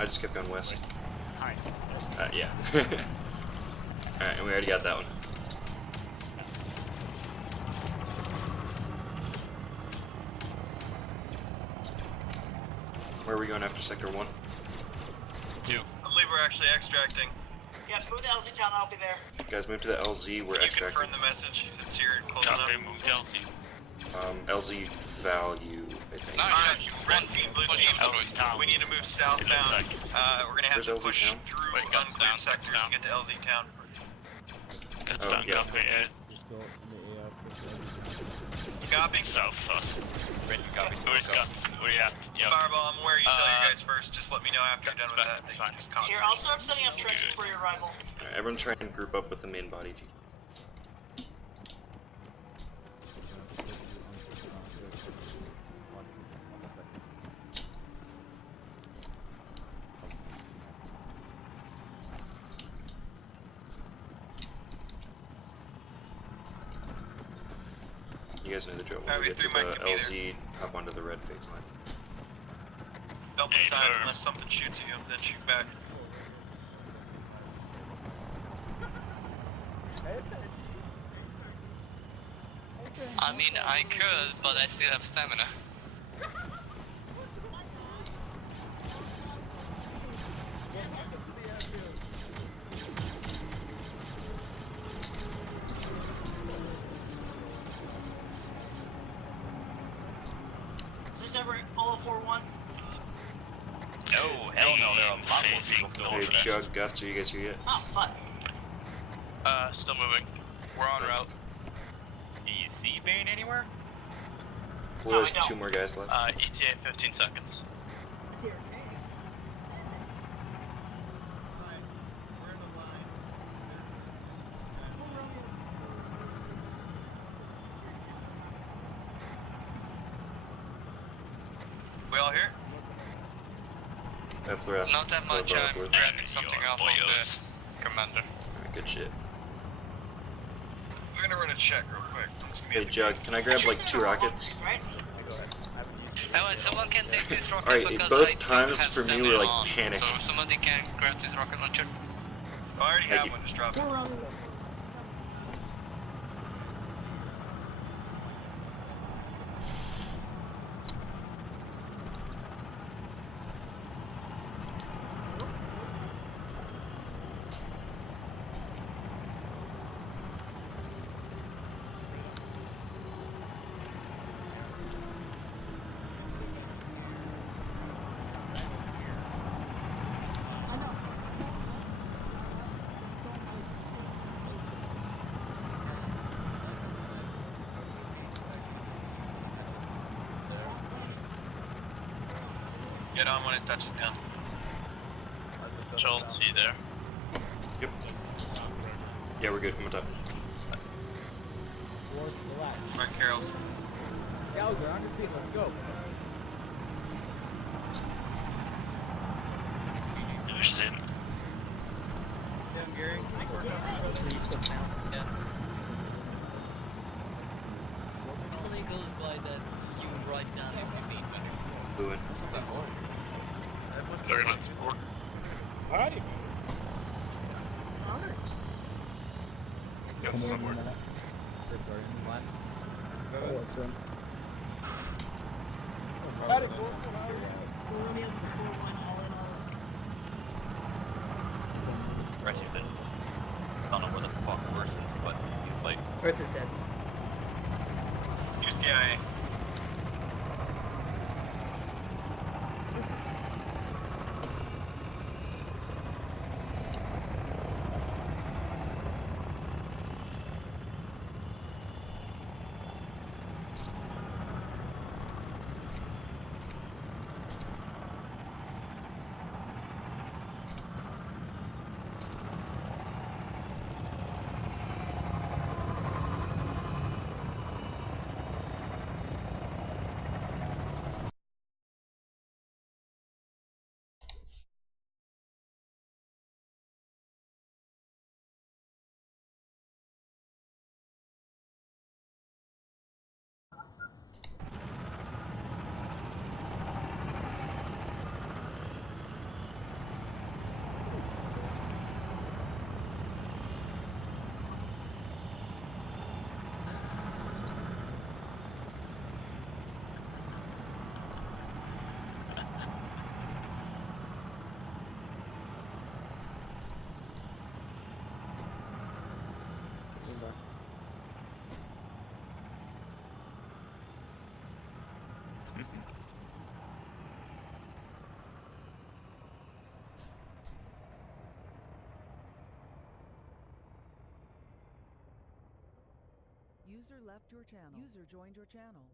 I just kept going west. Hi. Yeah. Alright, and we already got that one. Where are we going after Sector 1? 2. I believe we're actually extracting. Yeah, move to LZ town, I'll be there. Guys, move to the LZ, we're Can you extracting. confirm the message? It's here close enough. Move to LZ. LZ value, I think. Alright, red team, blue team. We need to move southbound. We're gonna have Where's to LZ push town? through uncleared sectors to get to LZ town. Guts Oh, down, yeah. copy. Just go in the AR for Copy. South us. Ready, copy. Where's Guts? Where you at? Yep. Fireball, I'm aware you tell your guys first. Just let me know after you're done with that. Fine. Just copy. Here, I'll start setting up trenches for your arrival. Alright, everyone try and group up with the main body if you can. You guys know the drill. When we get to the LZ, hop onto the red phase line. Double time unless something shoots at you, then shoot back. I mean, I could, but I still have stamina. Is this ever all of 4-1? No, hell no, there are a lot more people still Hey, Jug, Guts, are you guys here yet? Oh, fun. Still moving. We're on route. Do you see Bane anywhere? Blue has 2 more guys left. ETA 15 seconds. Is he okay? We're in a line. We all here? That's the rest. Not that much, of, I'm Blue. grabbing something off of the commander. Alright, good shit. We're gonna run a check real quick. It's gonna be Hey, Jug, can I grab like 2 rockets? Right? Oh, and someone can take this rocket Alright, because both I don't times have for me stamina were like on. panic. So if somebody can grab this rocket launcher. I already Thank have you. one, just drop it. Get on when it touches down. Schultz, you there? Yep. Yeah, we're good. I'm on top. Towards the left. Right, Carol's. Gallagher, on your feet, let's go. Who's in? Yeah, Gary. Normally goes by that you write down everything. Blue in. They're gonna support. Alrighty. Yes, it's on board. What's in? Romeo, this is 4-1, all in, all in. Right, you did. I don't know where the fuck worse is, but you like Chris is dead. Use KIA. User left your channel. User joined your channel.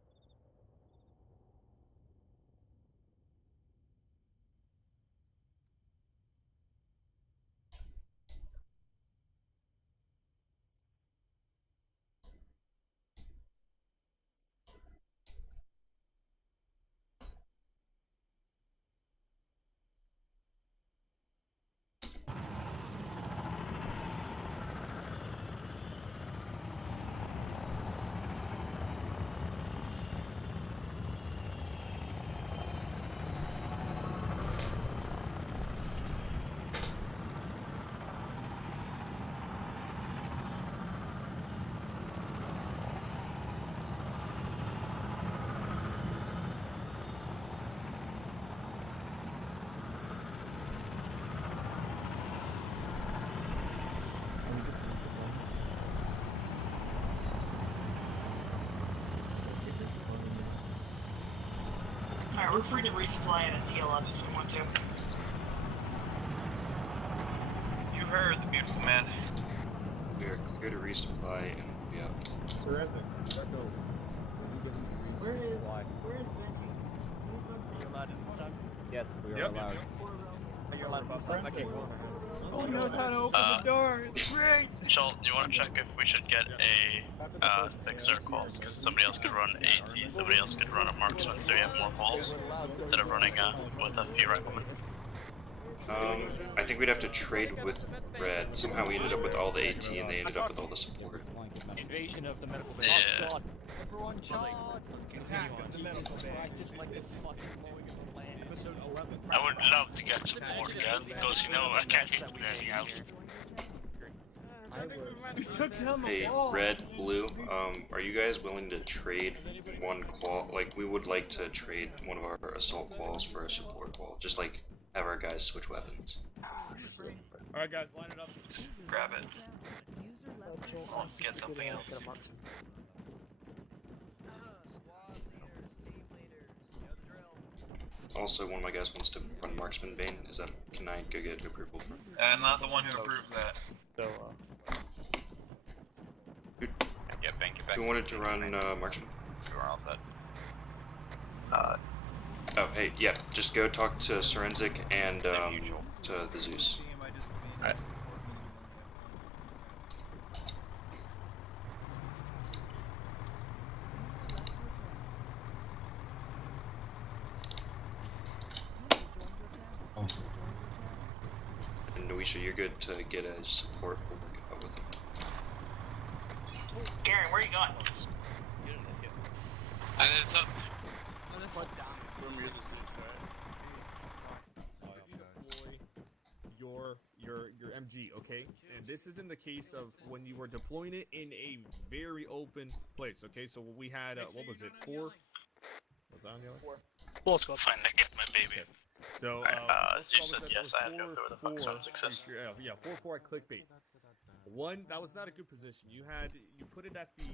Alright, we're free to resupply at T11 if we want to. You heard the beautiful man. We are clear to resupply and we'll be out. Forensic. That goes. Where is Benji? Are you allowed in this time? Yes, we are Yep. allowed. Are you allowed in this time? Okay, cool. Oh, he knows how to open the door. It's great. Schultz, do you want to check if we should get a fixer calls? Because somebody else could run AT, somebody else could run a marksman, so you have more calls instead of running with a few riflemen. I think we'd have to trade with Red. Somehow we ended up with all the AT and they ended up with all the support. Invasion of the medical bay. Yeah. Oh god. Everyone charge! Let's continue on. Jesus Christ, it's like this fucking blowing of the land. Episode 11. I would love to get support again, because you know, I can't think of anything else. You took down the Hey, wall. Red, Blue, are you guys willing to trade one qual? Like, we would like to trade one of our assault quals for a support qual. Just like, have our guys switch weapons. Alright guys, line it up. Grab it. Let's get something else. Also, one of my guys wants to run Marksman Bane. Is that, can I go get approval for? I'm not the one who approved that. So, Yeah, thank you. Who wanted to run Marksman? You are all set. Oh, hey, yeah, just go talk to Sorensic and to the Zeus. Alright. And Noisha, you're good to get a support. We'll work out with them. Garen, where are you going? And it's up. Deploy your MG, okay? And this is in the case of when you were deploying it in a very open place, okay? So we had what was it, 4? Was that on the other? 4 squad. Fine, I get my baby. Okay. So Zeus said yes, I had to go through the Fox 166. Yeah, 4-4 at clickbait. One, that was not a good position. You put it at the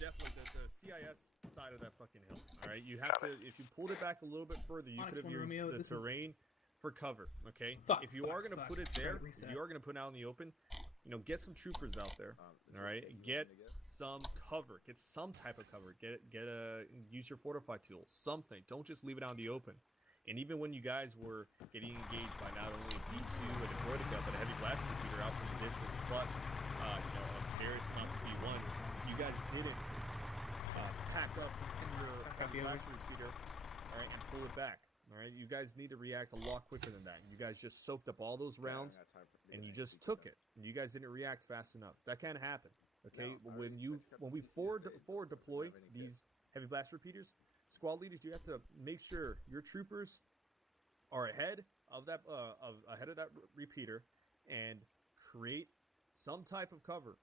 definitely the CIS side of that fucking hill. All right, you have to. If you pulled it back a little bit further, you could have used the terrain for cover. Okay, if you are gonna put it there, if you are gonna put it out in the open, get some troopers out there. All right, get some cover, get some type of cover. Use your fortify tools, something. Don't just leave it out in the open. And even when you guys were getting engaged by not only a B2 and a Droideka, but a heavy blast repeater out from the distance, plus a various amounts of B1s, you guys didn't pack up your heavy blast repeater, all right, and pull it back. All right, you guys need to react a lot quicker than that. You guys just soaked up all those rounds, and you just took it. And you guys didn't react fast enough. That can't happen. Okay, when we forward deploy these heavy blast repeaters, squad leaders, you have to make sure your troopers are ahead of that repeater and create some type of cover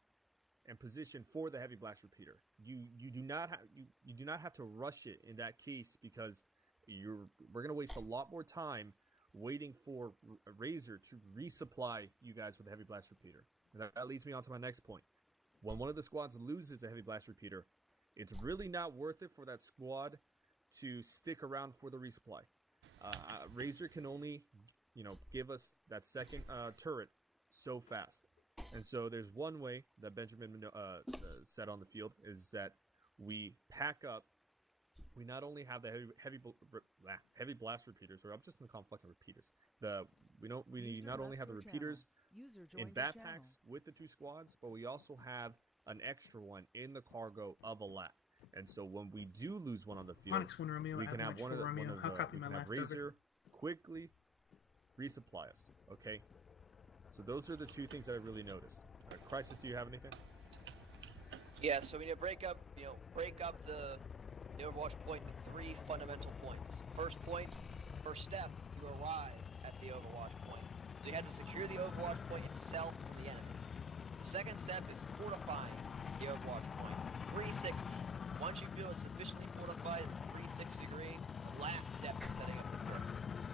and position for the heavy blast repeater. You do not have to rush it in that case, because we're gonna waste a lot more time waiting for Razor to resupply you guys with a heavy blast repeater. And that leads me on to my next point. When one of the squads loses a heavy blast repeater, it's really not worth it for that squad to stick around for the resupply. Razor can only, give us that second turret so fast. And so there's one way that Benjamin said on the field is that we pack up. We not only have the heavy blast repeaters, or I'm just gonna call them fucking repeaters. We not only have the repeaters in backpacks with the two squads, but we also have an extra one in the cargo of a lap. And so when we do lose one on the field, we can have one of Razor quickly resupply us. Okay, so those are the two things that I really noticed. Crisis, do you have anything? Yeah, so we need to break up the Overwatch point into 3 fundamental points. First step, you arrive at the Overwatch point. So you have to secure the Overwatch point itself from the enemy. The second step is fortifying the Overwatch point. 360. Once you feel it's sufficiently fortified in 360 degree, the last step is setting up the turret.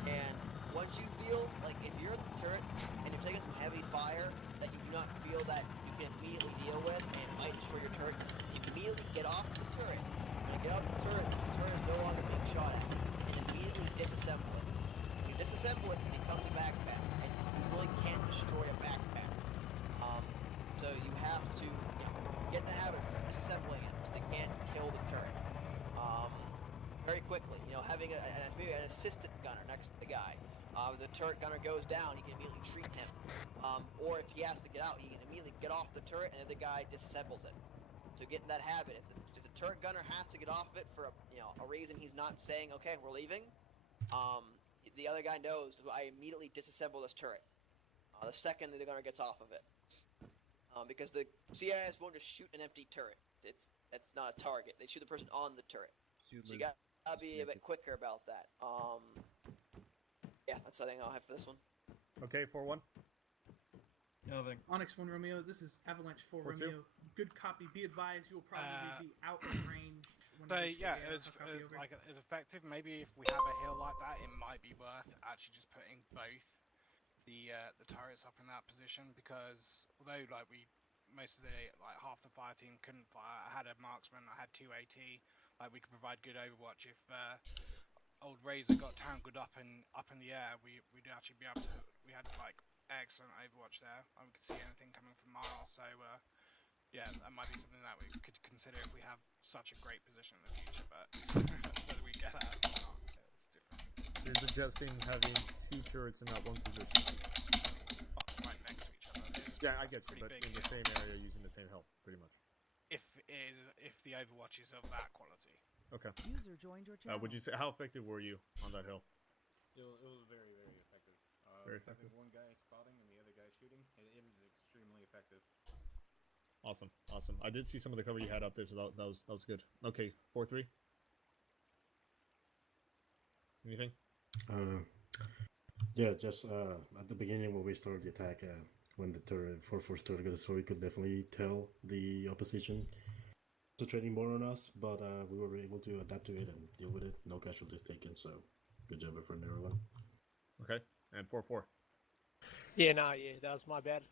And once you feel like if you're in the turret and you're taking some heavy fire that you do not feel that you can immediately deal with and might destroy your turret, you immediately get off the turret. When you get off the turret is no longer being shot at, and immediately disassemble it. When you disassemble it, it becomes a backpack, and you really can't destroy a backpack. So you have to get in the habit of disassembling it so they can't kill the turret. Very quickly, having maybe an assistant gunner next to the guy. The turret gunner goes down, he can immediately treat him. Or if he has to get out, he can immediately get off the turret and then the guy disassembles it. So get in that habit. If the turret gunner has to get off of it for a reason he's not saying, okay, we're leaving, the other guy knows, I immediately disassemble this turret. The second the gunner gets off of it. Because the CIS won't just shoot an empty turret. That's not a target. They shoot the person on the turret. So you gotta be a bit quicker about that. Yeah, that's the thing I'll have for this one. Okay, 4-1. Nothing. Onyx 1 Romeo, this is Avalanche 4 Romeo. Good copy. Be advised, you'll probably be out of range. So yeah, as effective. Maybe if we have a hill like that, it might be worth actually just putting both the turrets up in that position, because although most of the half the fire team couldn't fire, I had a marksman, I had 2 AT. We could provide good overwatch. If old Razor got tangled up in the air, we'd actually be able to. We had excellent overwatch there. We could see anything coming from miles. So yeah, that might be something that we could consider if we have such a great position in the future. But whether we get that or not, it's different. You're suggesting having 2 turrets in that one position. Right next to each other. Yeah, I get you, but in the same area using the same health, pretty much. If the overwatch is of that quality. Okay. User joined your channel. Would you say, how effective were you on that hill? It was very, very effective. Very effective. Having one guy spotting and the other guy shooting, it was extremely effective. Awesome. I did see some of the cover you had up there, so that was good. Okay, 4-3. Anything? Yeah, just at the beginning when we started the attack, when the turret 4-4 started, so we could definitely tell the opposition concentrating more on us, but we were able to adapt to it and deal with it. No casualties taken, so good job for everyone. Okay, and 4-4. Yeah, that was my bad.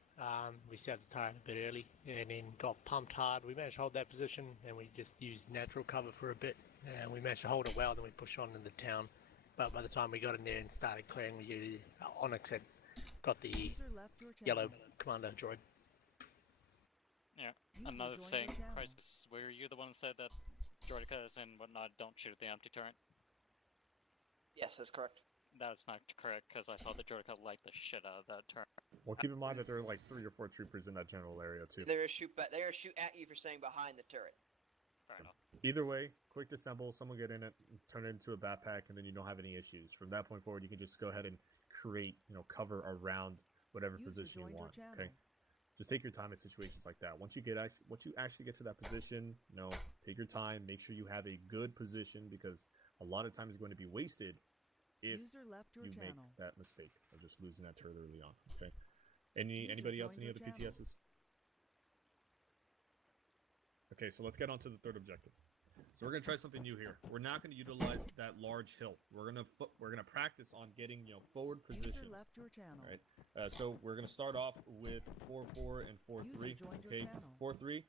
We started the turret a bit early and then got pumped hard. We managed to hold that position and we just used natural cover for a bit. And we managed to hold it well, then we pushed on into the town. But by the time we got in there and started clearing, Onyx had got the yellow commando droid. Yeah, another thing, Crisis, were you the one who said that droidicas and whatnot don't shoot the empty turret? Yes, that's correct. That's not correct, because I saw the droidica light the shit out of that turret. Well, keep in mind that there are like 3 or 4 troopers in that general area too. They're gonna shoot at you for staying behind the turret. Fair enough. Either way, quick disassemble, someone get in it, turn it into a backpack, and then you don't have any issues. From that point forward, you can just go ahead and create, cover around whatever position you want. Okay, just take your time in situations like that. Once you actually get to that position, take your time. Make sure you have a good position because a lot of times it's going to be wasted if you make that mistake of just losing that turret early on. Okay. Anybody else? Any other PTSs? Okay, so let's get on to the third objective. So we're gonna try something new here. We're not gonna utilize that large hill. We're gonna practice on getting forward positions. All right. So we're gonna start off with 4-4 and 4-3. Okay. 4-3.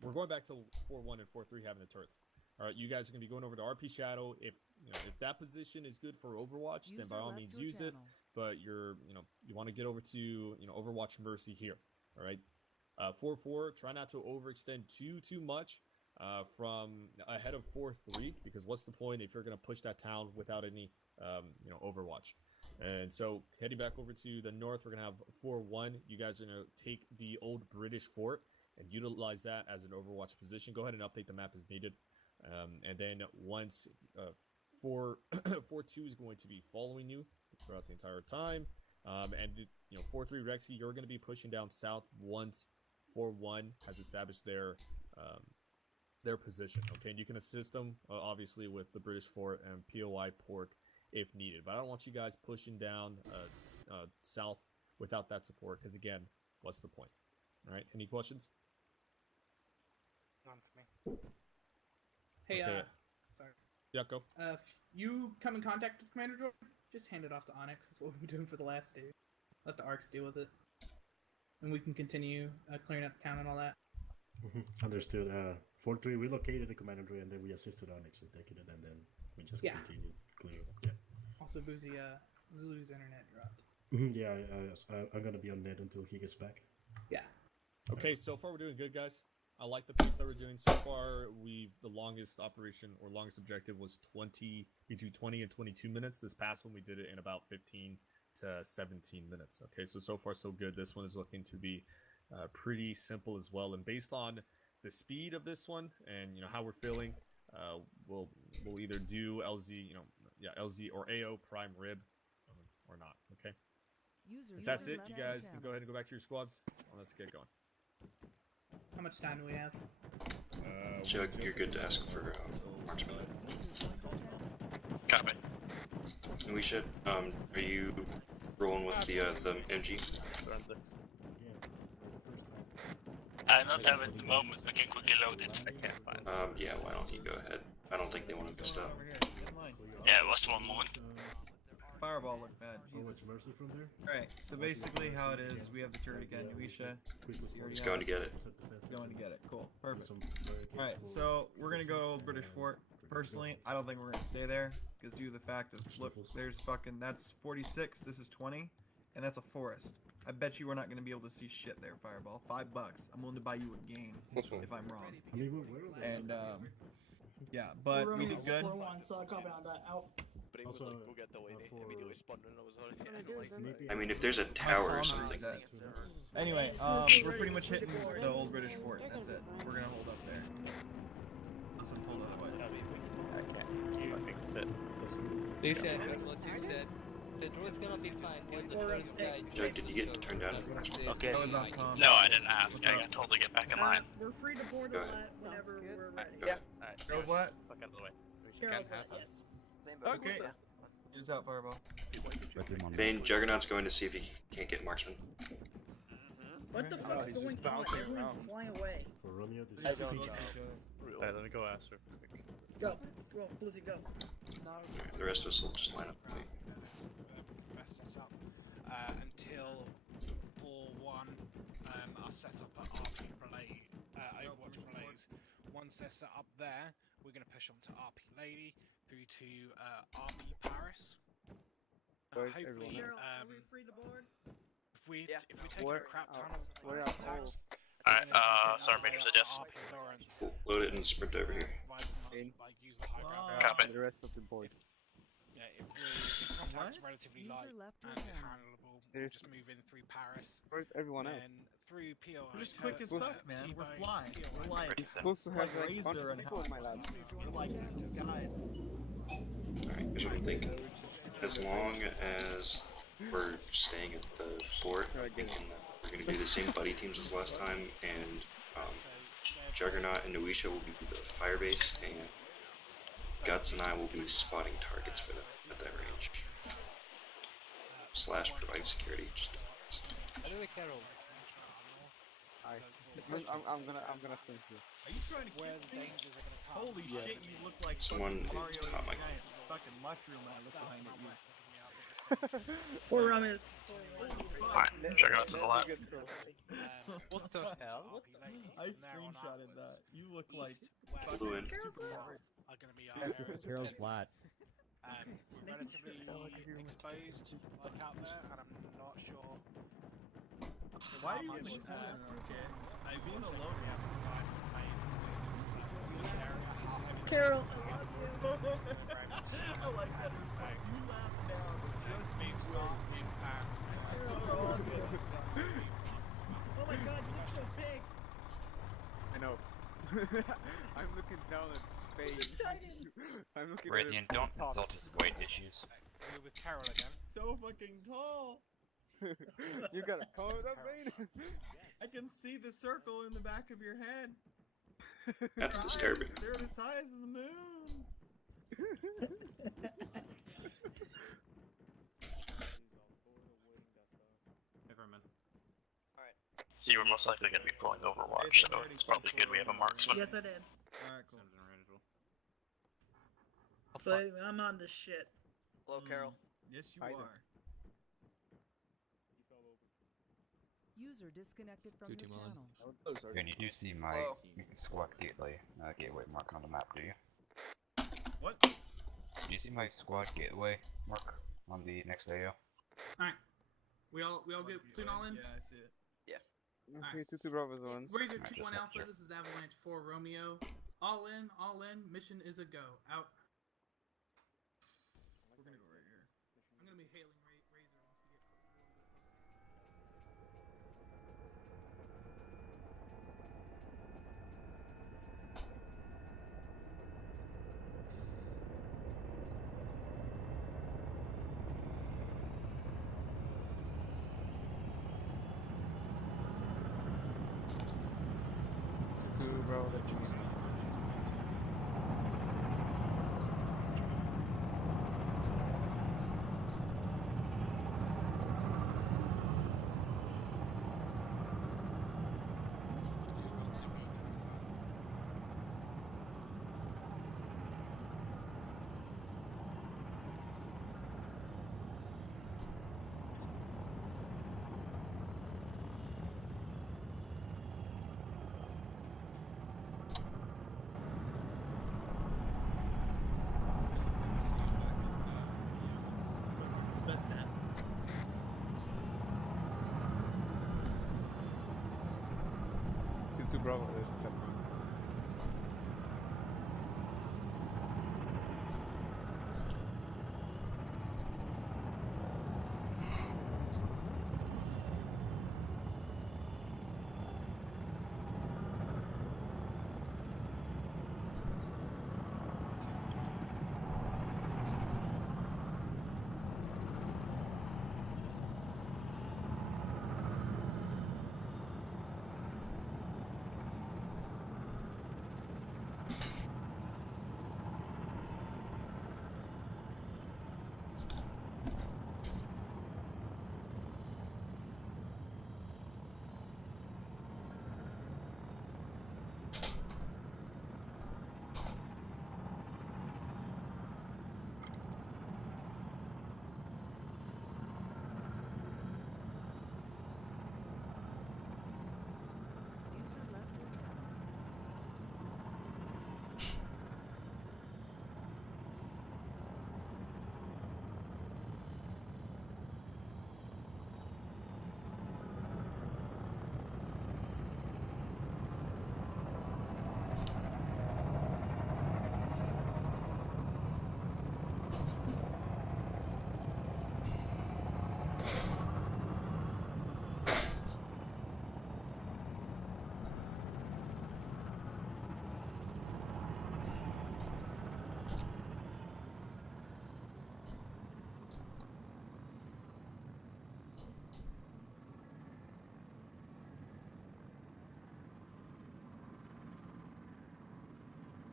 We're going back to 4-1 and 4-3 having the turrets. All right. You guys are gonna be going over to RP Shadow. If that position is good for Overwatch, then by all means use it. But you want to get over to Overwatch Mercy here. All right. 4-4. Try not to overextend too much from ahead of 4-3 because what's the point if you're going to push that town without any Overwatch? And so heading back over to the north, we're going to have 4-1. You guys are going to take the old British fort and utilize that as an Overwatch position. Go ahead and update the map as needed. And then once 4-2 is going to be following you throughout the entire time. And 4-3 Rexy, you're going to be pushing down south once 4-1 has established their position. Okay, and you can assist them obviously with the British fort and POI port if needed. But I don't want you guys pushing down south without that support because again, what's the point? All right, any questions? None for me. Hey, okay. Sorry. Yeah, go. If you come in contact with Commander Droid, just hand it off to Onyx. That's what we've been doing for the last day. Let the ARCs deal with it. And we can continue clearing up the town and all that. Understood. 4-3, we located the Commander Droid and then we assisted Onyx in taking it and then we just continued clear. Yeah. Also, Boozy, Zulu's internet dropped. Yeah, I'm gonna be on net until he gets back. Yeah. Okay, so far we're doing good, guys. I like the pace that we're doing so far. The longest operation or longest objective was between 20 and 22 minutes. This past one we did it in about 15 to 17 minutes. Okay, so far so good. This one is looking to be pretty simple as well. And based on the speed of this one and how we're feeling, we'll either do LZ, LZ or AO prime rib or not. Okay. If that's it, you guys can go ahead and go back to your squads. Let's get going. How much time do we have? Jug, you're good to ask for marksman. Copy. And we should. Are you rolling with the MG? I don't have it at the moment. We can quickly load it. I can't find it. Yeah. Why don't you go ahead? I don't think they want to get stuff. Yeah, it was one moment. Fireball looked bad. What's Mercy from there? Alright, so basically how it is, we have the turret again, Nuisha. It's going to get it. It's going to get it, cool, perfect. Alright, so we're gonna go to British Fort. Personally, I don't think we're gonna stay there, because due to the fact of, look, there's fucking, that's 46, this is 20, and that's a forest. I bet you we're not gonna be able to see shit there, Fireball. $5. I'm willing to buy you a game, if I'm wrong. And, yeah, but we did good. 4-1, so I'll copy on that. Out. But he was like, go get the way they immediately spawned and I was like, I mean, if there's a tower or something. Anyway, we're pretty much hitting the old British fort. That's it. We're gonna hold up there. Unless I'm told otherwise. I can't. Lucy, I heard what you said. The droid's gonna be fine. Kill the first guy. Jug, did you get turned down? Okay. No, I didn't ask. I got told to get back in line. We're free to board the lot whenever we're ready. Yeah. Alright. Girls lat? Fuck out of the way. Girls lat, yes. Okay. Use out Fireball. Bane, Juggernaut's going to see if he can't get marksman. What the fuck's going on? Everyone's flying away. For Romeo, this I is don't know. Alright, let me go ask her. Go. Go, Blizzy, go. The rest of us will just line up. Until set up at RP Relay, Overwatch Relays. Once they're set up there, we're going to push on to RP Lady through to RP Paris. Hopefully, everyone? Are we free to board? if we take Where- a crap ton of where are attacks, Alright, Sergeant Major suggest. RP Lawrence, Load it and sprint over here. provide some, In. like, use the high ground. Copy. The rest of the boys. Yeah, if contact's relatively User light left your and channel. handleable, we'll There's- just move in through Paris. Where's everyone and else? then through POI. We're just quick as fuck, man. We're flying. We're like, You're supposed to we're have like like Razor 1 and people in my lab. We're like in the skies. Alright, here's what I'm thinking. As long as we're staying at the fort, thinking that we're going to do the same buddy teams as last time, and Juggernaut and Noisha will be the fire base, and Guts and I will be spotting targets for them at that range. / providing security. Just By the way, Carol. Hi. I'm gonna think you. Are you trying to kiss me? Holy Yeah. shit, you look like Someone fucking Mario caught my- giant fucking mushroom when I look behind at you. Four rummies. Alright, Juggernaut's in the lab. What the hell? I screenshotted that. You look like Flew in. Super Mario. Are going to be Yes, this is Carol's flat. relatively exposed, like out there, and I'm not sure. Why are how you much, even doing that, okay? I Being also alone. have to provide phase because area, how heavy Carol, I like that response. You laugh now, but just being start impact. oh my god, you look so big. I know. I'm looking down at space. I'm looking Radiant, at don't top. insult his weight issues. We're with Carol again. so fucking tall. You gotta call it up, man. I can see the circle in the back of your head. That's Your disturbing. eyes, they're the size of the moon. Never mind. So you were most likely going to be pulling Overwatch, so it's probably good we have a marksman. Yes, I did. Alright, cool. But I'm on this shit. Hello, Carol. Yes, you I are. know. User disconnected from your channel. And you do see my Hello. squad gateway mark on the map, do you? What? Do you see my squad gateway mark on the next AO? Alright. We all get clean all in? Yeah, I see it. Okay, 2-2 Bravo's on. Razor Alright, 2-1 just Alpha, make sure. this is Avalanche 4 Romeo. All in, mission is a go. Out. We're gonna go right here. I'm gonna be hailing Razor once we get Bro, that you see. best at. Two Bravo is separate.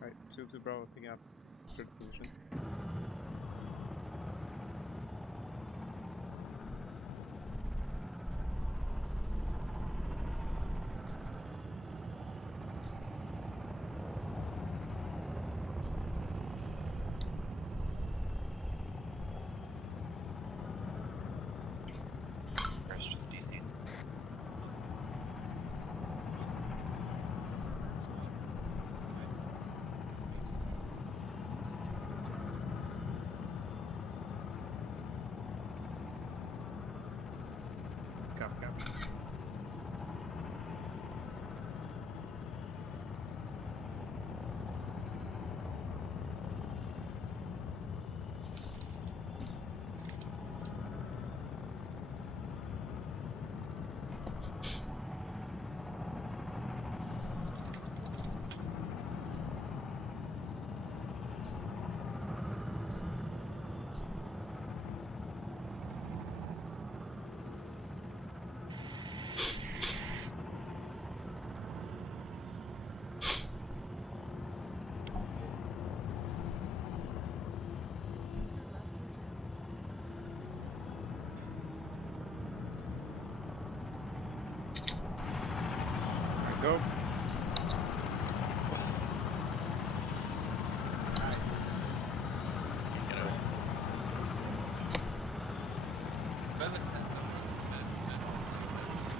Right, 2 Bravo taking up third position. Go.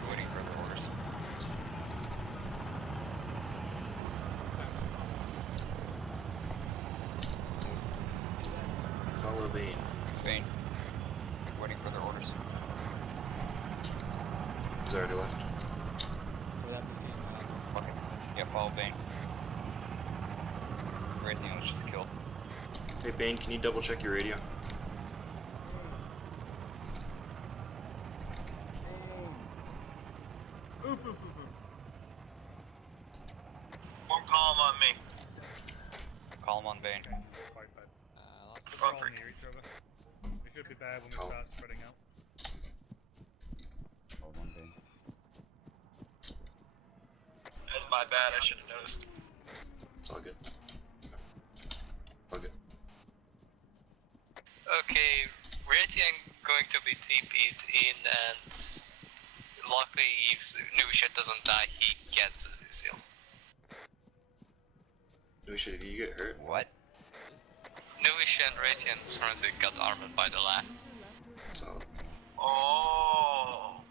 Waiting for the orders. Follow Bane. Bane. Waiting for their orders. He's already left. Okay. Yeah, follow Bane. Everything was just killed. Hey Bane, can you double check your radio? More column on me. Call him on Bane. Front three. We should be bad when we start spreading out. That's my bad, I should have noticed. It's all good. All good. Okay, Radiant going to be TP'd in, and luckily if Nuisha doesn't die, he gets a seal. Nuisha, did you get hurt? What? Nuisha and Radiant currently got armored by the lab. Solid. Oh.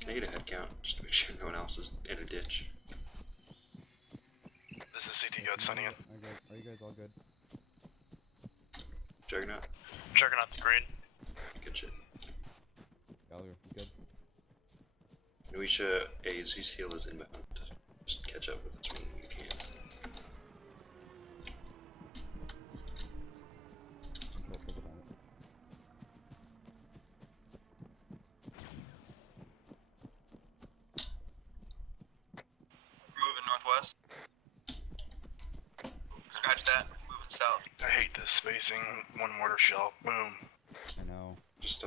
Can I get a head count just to make sure no one else is in a ditch? This is CT Goat signing in. Are you guys all good? Juggernaut? Juggernaut's green. Good shit. Gallagher, you good? Nuisha, AZ's heal is inbound. Just catch up with us when you can. Control for the planet. Moving northwest. Scratch that. Moving south. I hate this spacing. One mortar shell. Boom. I know. Just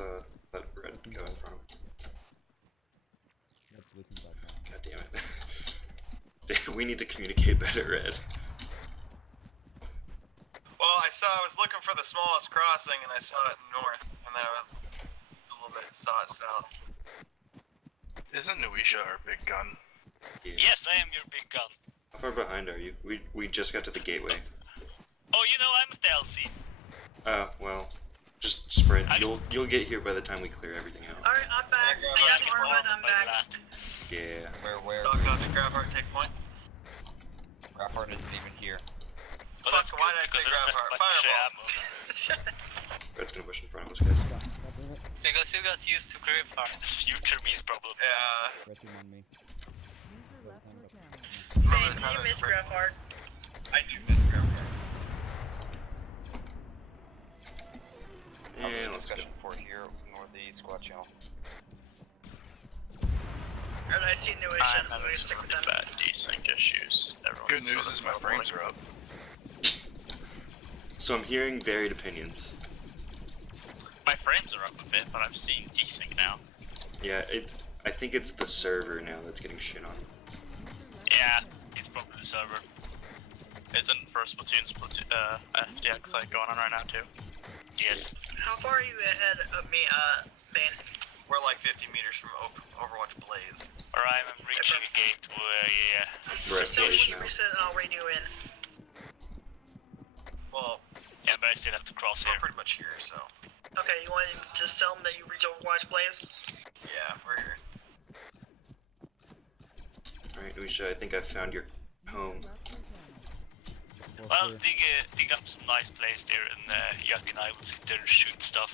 let red go in front of him. That's blue comes out now. God damn it. We need to communicate better, Red. Well, I was looking for the smallest crossing and I saw it north, and then I was a little bit saw it south. Isn't Nuisha our big gun? Yeah. Yes, I am your big gun. How far behind are you? We just got to the gateway. Oh, you know, I'm stealthy. Well, just spread. You'll get here by the time we clear everything out. Alright, I'm back. I got Norwood, I'm back. Yeah. Where? Talk about the Grafheart take point. Grafheart isn't even here. Well, fuck, why did I say Grafheart? Fireball! Red's gonna push in front of us, guys. Because you got used to Grafheart. It's future me's problem. Yeah. Pressing on me. Hey, do you miss Grafheart? I do miss Grafheart. And let's go. Discussion for here, northeast, squad channel. Alright, I see Nuisha. I'm I'm gonna having stick some with them. bad desync issues. Good news is my frames are up. So I'm hearing varied opinions. My frames are up a bit, but I'm seeing desync now. Yeah, I think it's the server now that's getting shit on. Yeah, it's probably the server. Isn't first platoon's FDX like going on right now too? Yes. How far are you ahead of me, Bane? We're like 50 meters from Overwatch Blaze. Alright, I'm reaching a gate where, We're at Blaze now. Reset and I'll radio in. Well, yeah, but I still have to cross we're here. pretty much here, so. Okay, you want to just tell them that you reach Overwatch Blaze? Yeah, we're here. Alright, Usha, I think I found your home. Well, dig up some nice place there, and Yaki and I will sit there and shoot stuff.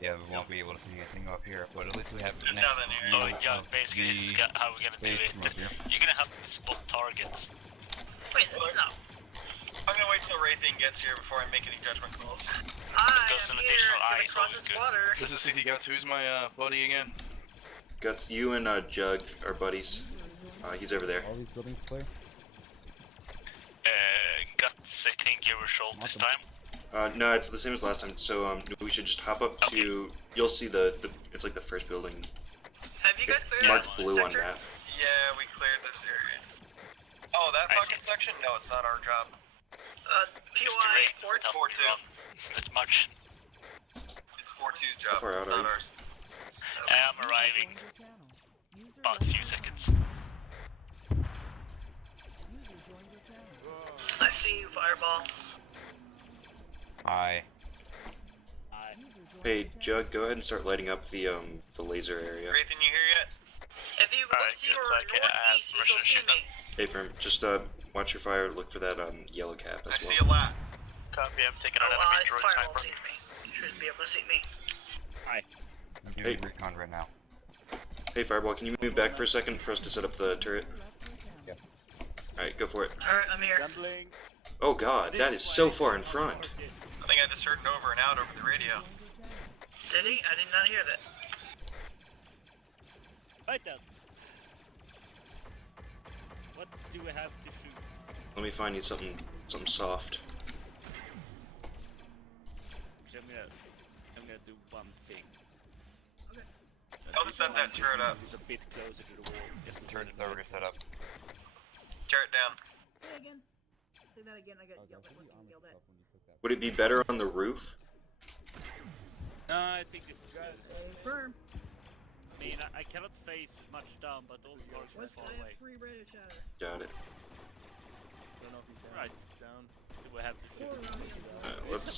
Yeah, we won't be able to see anything up here, but at least we have There's nothing here. Oh yeah, basically this is how we're gonna do it. You're gonna have to spot targets. Wait, no. I'm gonna wait till Raytheon gets here before I make any judgment calls. I Because am an here additional to eye is cross always this good. water. This is CT Guts. Who's my buddy again? Guts, you and Jug are buddies. He's over there. All these buildings clear? Guts, I think you were short this time. No, it's the same as last time. So we should just hop up to. You'll see the it's like the first building. Have you guys It's cleared marked that blue on sector? map. Yeah, we cleared this area. Oh, that fucking section? No, it's not our job. POI 4-2. That's much. It's 4-2's job. How far out it's are not you? ours. I'm arriving. About a few seconds. I see you, Fireball. Hi. Hey, Jug, go ahead and start lighting up the laser area. Raytheon, you here yet? If you look to your northeast, you'll see me. Hey, Firm, just watch your fire. Look for that yellow cap as well. I see a lot. Copy, I'm taking out enemy droid Fireball sniper. sees me. You shouldn't be able to see me. Hi. I'm doing recon right now. Hey, Fireball, can you move back for a second for us to set up the turret? Yep. Alright, go for it. Alright, I'm here. Oh god, that is so far in front. I think I just heard an over and out over the radio. Did he? I did not hear that. Right then. What do we have to shoot? Let me find you something soft. Actually, I'm gonna do one thing. I'll just set that turret up. It's a bit closer to the wall. Just to Turret's already set up. Turret down. Say again. Say that again. I got yelled at. What's getting yelled at? Would it be better on the roof? No, I think this is good. Firm. I mean, I cannot face much down, but all the targets is What's far away. free radio chatter? Got it. Don't know if he's down. Right. Down. Do we have to Let's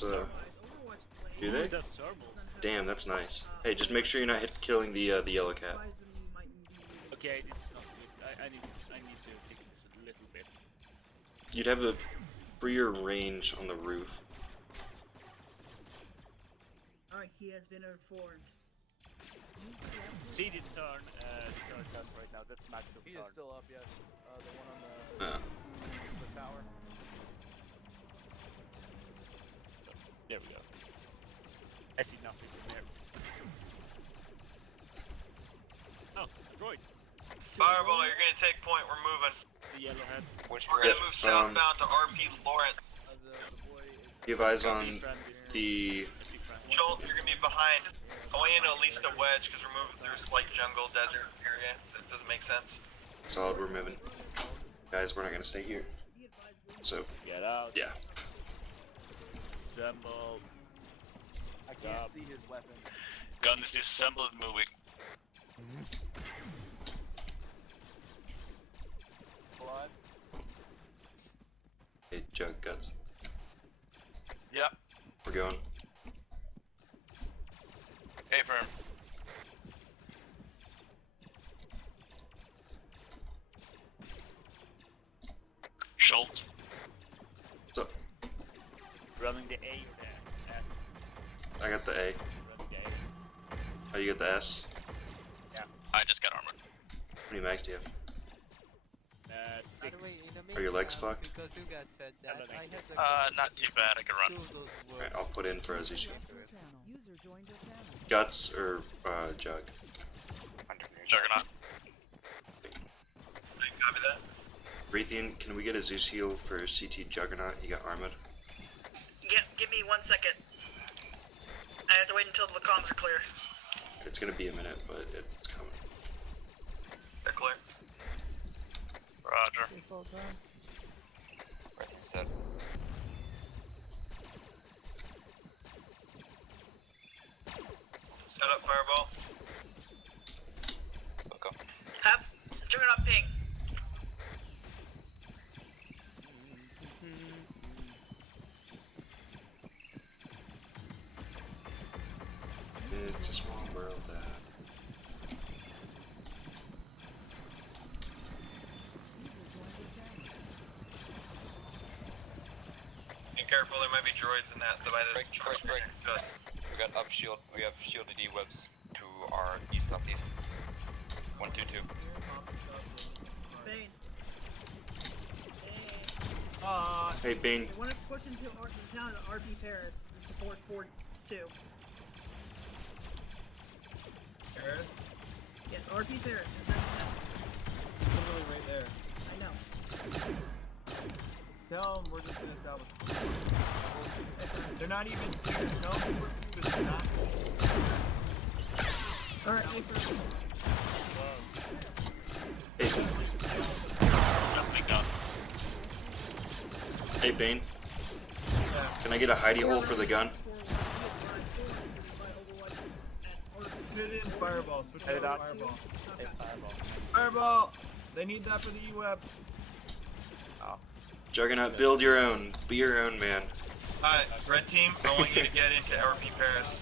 do they? That's thermals. Damn, that's nice. Hey, just make sure you're not killing the yellow cap. Okay, this is not good. I need to fix this a little bit. You'd have a freer range on the roof. Alright, he has been informed. See this turn, the turn test right now. That's max of He turn. is still up, yes. The one on the tower. There we go. I see nothing from there. Oh, droid. Fireball, you're gonna take point. We're moving. The yellowhead. We're gonna move southbound to RP Lawrence. You have eyes on the. Jolt, you're gonna be behind. I want you to know at least a wedge because we're moving through a slight jungle desert area. That doesn't make sense. Solid, we're moving. Guys, we're not gonna stay here. So. Get out. Yeah. Assemble. I can't see his weapon. Gun is disassembled, moving. Blood. Hey, Jug, Guts. Yep. We're going. Hey, Firm. Schultz. What's up? Running the A or the S? I got the A. Running the A. Oh, you got the S? Yeah. I just got armor. How many mags do you have? 6. Are your legs fucked? Because you guys said that, I had Not too bad. I can run. Alright, I'll put in for Azushi. Guts or Jug? Juggernaut. Copy that. Raytheon, can we get a Zeus heal for CT Juggernaut? You got armored. Give me 1 second. I have to wait until the comms are clear. It's gonna be a minute, but it's coming. They're clear. Roger. Right, set. Set up fireball. Okay. Have Juggernaut ping. It's a small world. Be careful, there might be droids in that by the Break. We got up shield. We have shielded E-webs to our east southeast. 122. Bane. Hey, Bane. They want to push into the town of RP Paris to support Fort 2. Paris? Yes, RP Paris. Literally right there. I know. Tell them we're just gonna establish. They're not even here. Tell them we're just not. Alright, hey first. Hey, Bane. Can I get a hidey hole for the gun? Put it in fireball. Switch it Head to out. fireball. Hey, fireball. Fireball! They need that for the E-web. Juggernaut, build your own. Be your own man. Red team, I want you to get into RP Paris.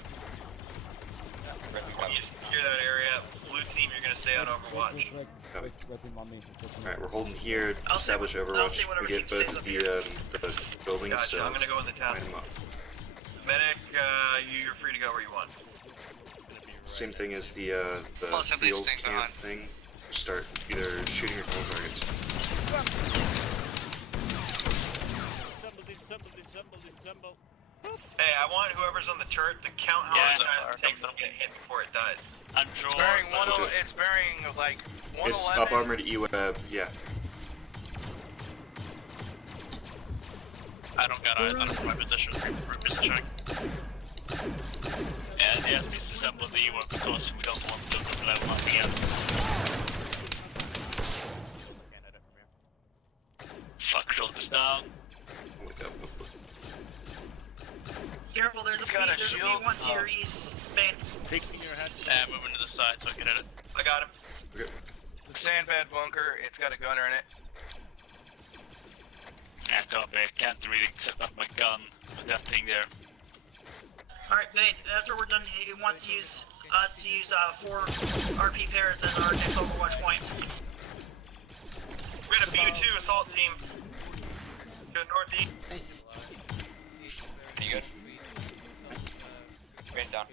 I want you to secure that area. Blue team, you're gonna stay on Overwatch. Alright, we're holding here. Establish Overwatch. We get both of the buildings. Gotcha, So I'm gonna go in the town. line 'em up. Medic, you're free to go where you want. Same thing as the field camp thing. Start either shooting or pulling targets. Disassemble. Hey, I want whoever's on the turret to count how many times it takes them to get hit before it dies. It's bearing it's bearing like 111. It's up armored E-web, yeah. I don't got eyes on my position. Repositioning. And yes, disassemble the E-web because we don't want them to level up again. Fuck, shoulders down. Careful, there's a B1 to your east. Bane. Fixing your head. And moving to the side so I can hit it. I got him. Okay. The sandbag bunker, it's got a gunner in it. And copy, I can't really set up my gun with that thing there. Alright, Bane, after we're done, he wants to use us to use 4 RP pairs as our next Overwatch point. We got a BU2 assault team. To the northeast. You good? Straight down.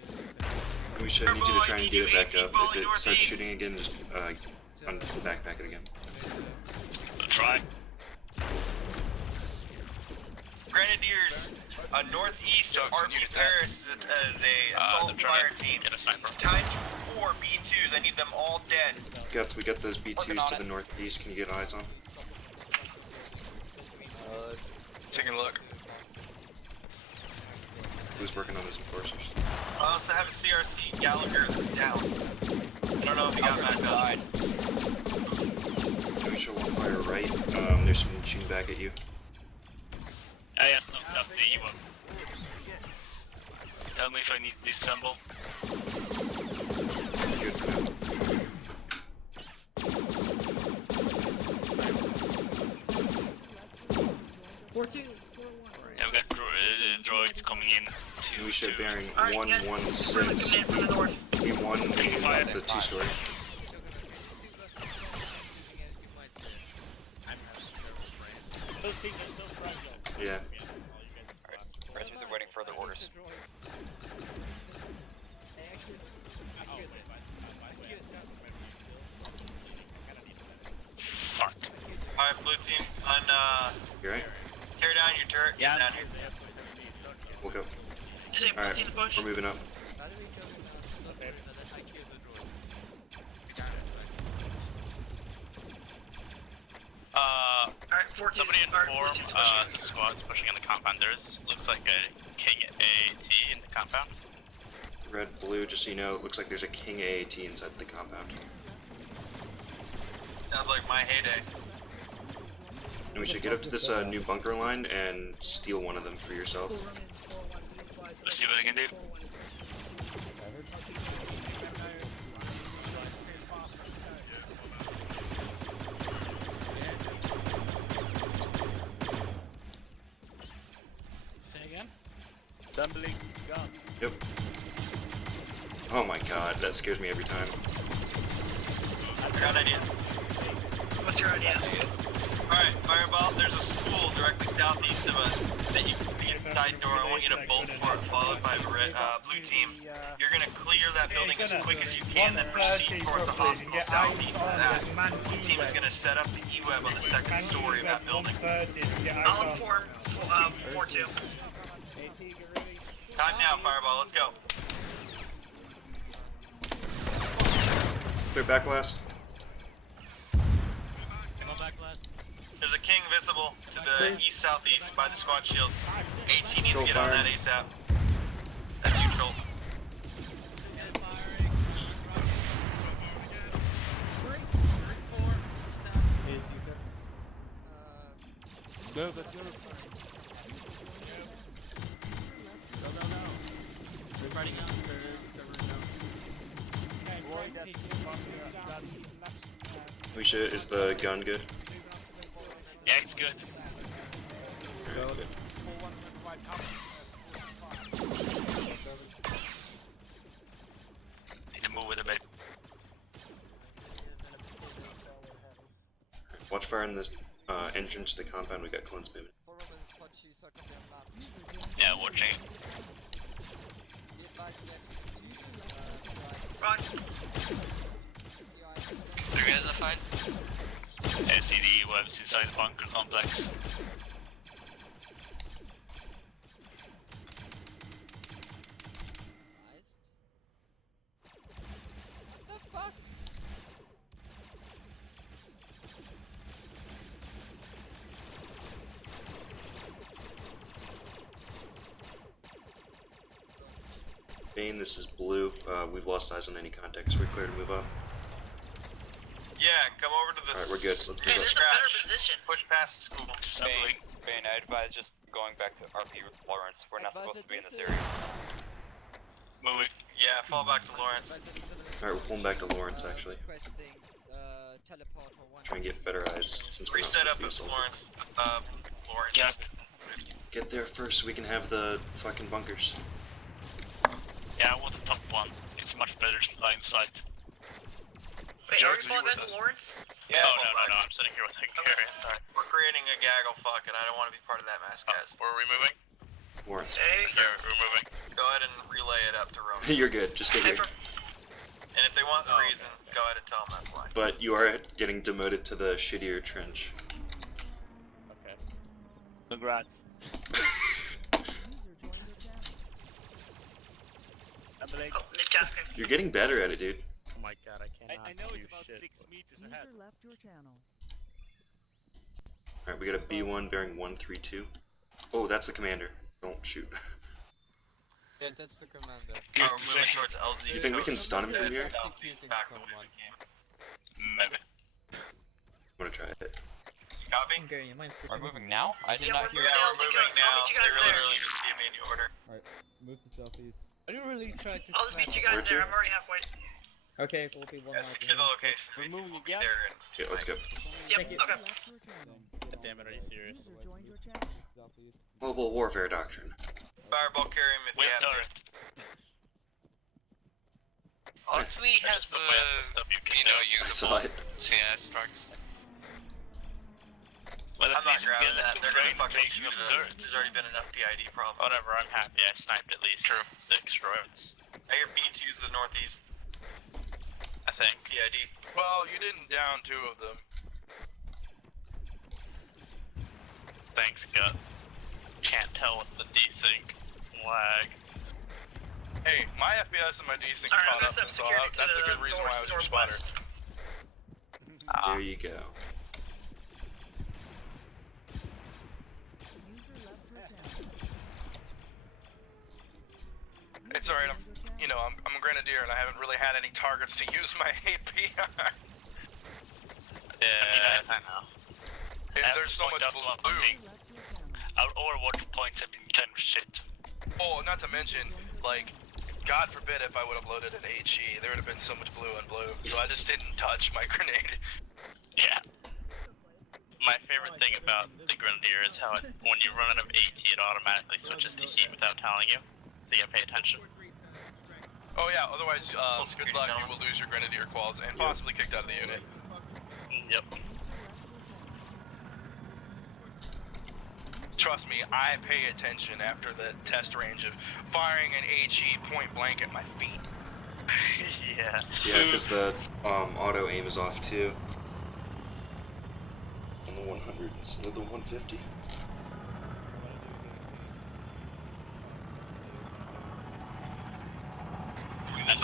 We should need you to try and get it back up. If it starts shooting again, just back it again. I'll try. Grenadiers, northeast of RP Paris is a assault fire team. Times 4 B2s. I need them all dead. Guts, we got those B2s to the northeast. Can you get eyes on? Taking a look. Who's working on those enforcers? I also have a CRC Gallagher down. I don't know if he got back up. We should one fire right. There's someone shooting back at you. Ah, yes, no, that's the E-web. Tell me if I need to disassemble. Good. Yeah, we got droids coming in. We should bearing Alright, 116. B1 in the 2-story. Those things are so fragile. Yeah. Alright, Rangers are waiting for their orders. Fuck. Alright, blue team, You right? tear down your turret. Yeah. Down here. We'll go. Alright, Alright, we're moving up. Somebody inform the squad's pushing in the compound. There's looks like a King AAT in the compound. Red, blue, just so you know, it looks like there's a King AAT inside the compound. Sounds like my heyday. And we should get up to this new bunker line and steal one of them for yourself. Let's see what I can do. Say again? Assembling gun. Yep. Oh my god, that scares me every time. Got an idea. What's your idea? Alright, Fireball, there's a school directly southeast of us that you can see inside door. I want you to bolt for it, followed by blue team. You're gonna clear that building as quick as you can, then proceed towards the hospital southeast of that. Blue team is gonna set up the E-Web on the second story of that building. I'll inform 4-2. Time now, Fireball, let's go. Clear back last. There's a king visible to the east-southeast by the squad shields. 18 needs to get on that ASAP. That's neutral. Go, but you're... No. We're running out. We should. Is the gun good? Yeah, it's good. Alright, good. Need to move with a bit. Watch fire in this entrance to the compound. We got clones moving. Yeah, watching. Rock. You guys are fine? SCD webs inside the bunker complex. What the fuck? Bane, this is blue. We've lost eyes on any contacts. We're clear to move up. Yeah, come over to the... Alright, we're good. Let's Hey, move this is up. a better position. Push past the school. Bane, I advise just going back to RP Lawrence. We're not supposed to be in this area. Moving. Yeah, fall back to Lawrence. Alright, we're pulling back to Lawrence, actually. Try and get better eyes, since we're not Reset supposed to up be at assaulted. Lawrence. Yeah. Get there first so we can have the fucking bunkers. Yeah, I want the top one. It's much better line of sight. Wait, are we falling back to Lawrence? Yeah, no, I'm sitting here with the carrier, sorry. We're creating a gaggle fuck, and I don't want to be part of that mess, guys. Where are we moving? Lawrence. Hey. Yeah, we're moving. Go ahead and relay it up to Rome. You're good. Just stay here. And if they want the reason, go ahead and tell them that's why. But you are getting demoted to the shittier trench. Okay. Congrats. You're getting better at it, dude. Oh my god, I cannot. I know it's about shit. 6 meters ahead. User left your channel. Alright, we got a B1 bearing 132. Oh, that's the commander. Don't shoot. Yeah, that's the commander. Oh, we're moving towards LZ. You think we can stun him from here? Executing someone. Maybe. I'm gonna try it. Copy? We're moving now? I did not hear. Yeah, we're moving now. They literally just gave me a new order. Alright, move to southeast. Are you really trying to I'll just meet you guys there. I'm already halfway. Okay, we'll be one Yeah, secure the location. We're moving We'll be again? there in... Yeah, let's go. Yep, okay. God damn it, are you serious? User joined your channel. Global warfare doctrine. Fireball carry him if you have to. Honestly, has the stuff you can I saw it. CS trucks. Well, I'm not grabbing get that. They're gonna fucking reputation shoot of the us. turret. There's already been enough PID problems. Whatever, I'm happy. I sniped at least 6 roads. I hear B2's the northeast. I think. PID. Well, you didn't down 2 of them. Thanks, Guts. Can't tell with the desync lag. Hey, my FPS and my desync Alright, caught I'm up, gonna so set security to that's a the good reason why I was your spotter. There you go. User left your channel. It's alright, I'm a grenadier and I haven't really had any targets to use my AP on. Yeah, I know. There's so much blue. Our Overwatch points have been kind of shit. Oh, not to mention, like, God forbid if I would have loaded an HE, there would have been so much blue on blue. So I just didn't touch my grenade. Yeah. My favorite thing about the Grenadier is how when you run out of AT, it automatically switches to heat without telling you. So you gotta pay attention. Oh yeah, otherwise, good luck, you will lose your Grenadier quals and possibly kicked out of the unit. Yep. Trust me, I pay attention after the test range of firing an HE point blank at my feet. Yeah. Yeah, because the auto aim is off too. On the 100 instead of the 150.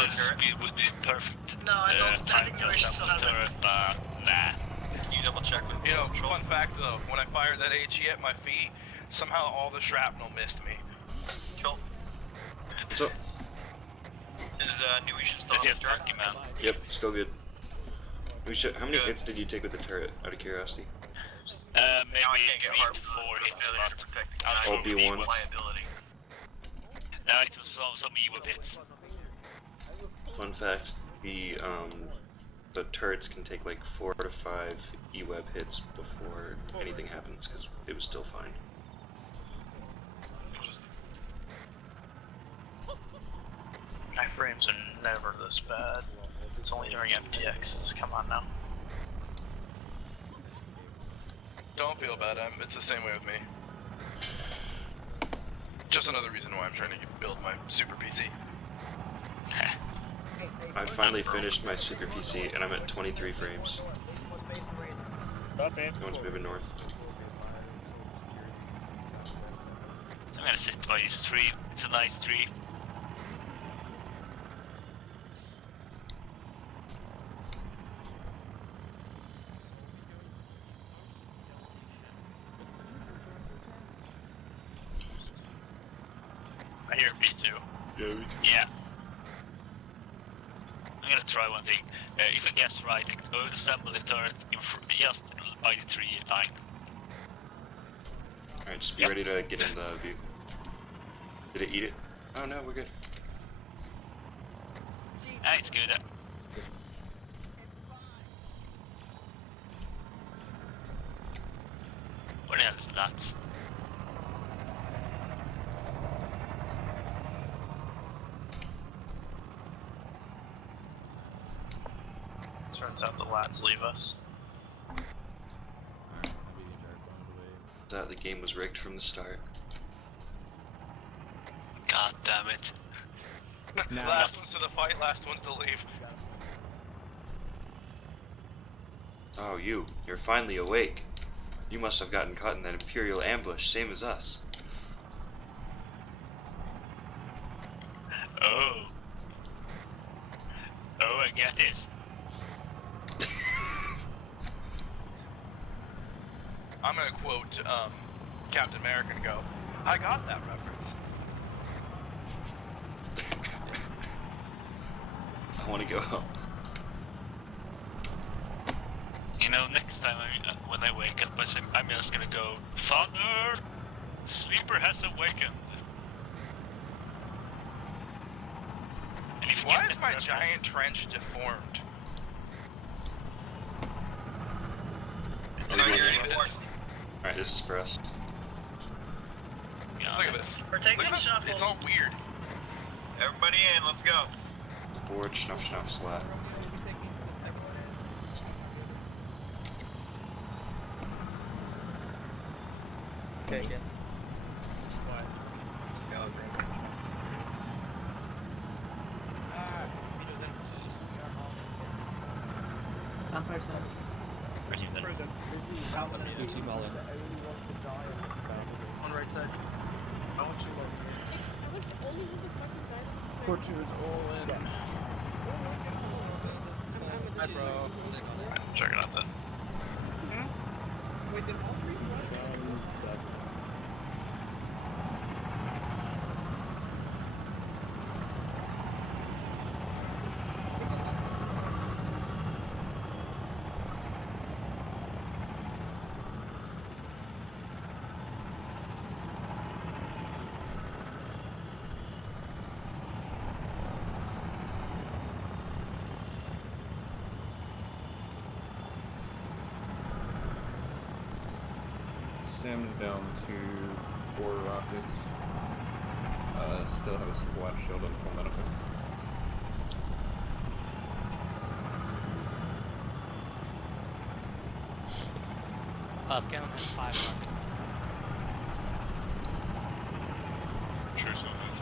Speed would be perfect. No, I don't. I think there is still have it. Nah. You double check with me. You know, fun fact though, when I fired that HE at my feet, somehow all the shrapnel missed me. Cool. What's up? Is New Isha still It's Turkey, man. Yep, still good. How many hits did you take with the turret, out of curiosity? Maybe now I can't get 3 hard to 4 hits. to protect the All B1s. liability. No, it was some evil hits. Fun fact, the turrets can take like 4 to 5 E-web hits before anything happens, because it was still fine. My frames are never this bad. It's only during FTXs. Come on now. Don't feel bad, it's the same way with me. Just another reason why I'm trying to build my super PC. I finally finished my super PC and I'm at 23 frames. Stop, man. No one's moving north. I'm gonna sit by this tree. It's a nice tree. I hear B2. Yeah. I'm gonna try one thing. If I guess right, I will assemble the turret just by the tree line. Alright, just be ready to get in the vehicle. Did it eat it? Oh no, we're good. Ah, it's good. Where the hell is that? Turns out the lats leave us. That the game was rigged from the start. God damn it. Last one's to the fight, last one's to leave. Oh, you're finally awake. You must have gotten caught in that Imperial ambush, same as us. Oh. Oh, I get it. I'm gonna quote Captain America and go, I got that reference. I want to go home. You know, next time when I wake up, I'm just gonna go, Father, the sleeper has awakened. And if Why is my giant trench deformed? Alright, this is for us. Look at this. We're taking Look at this. shuffles. It's all weird. Everybody in, let's go. Board, schnuff, schnuff, slap. Okay, yeah. Vampire side. Gucci Mullen. On right side. I want you Fortune's all in. Hi, bro. Checking out that. Wait, did all three Sims down to 4 rockets. Still have a squad shield on full medical. Scanlan has 5 rockets. Choose on that.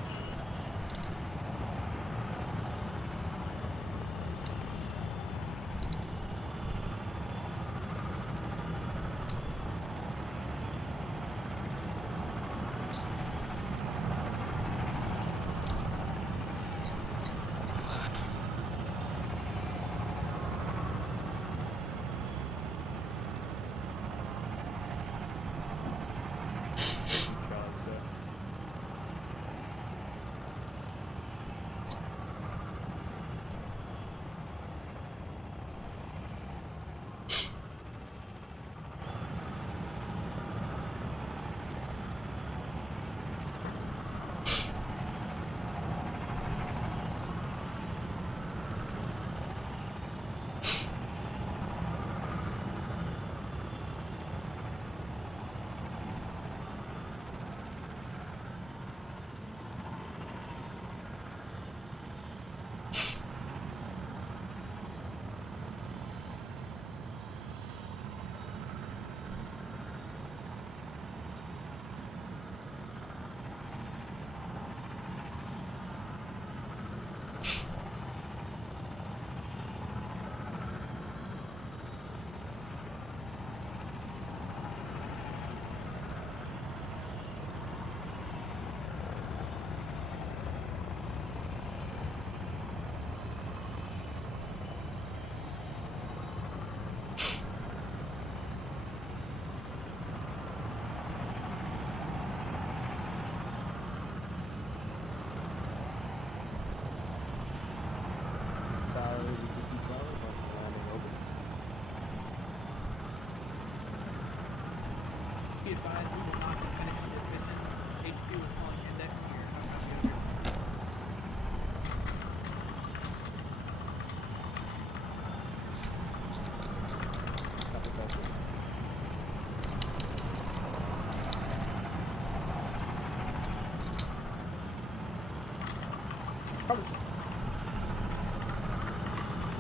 Be advised, we will not be finishing this mission. HP was calling index here.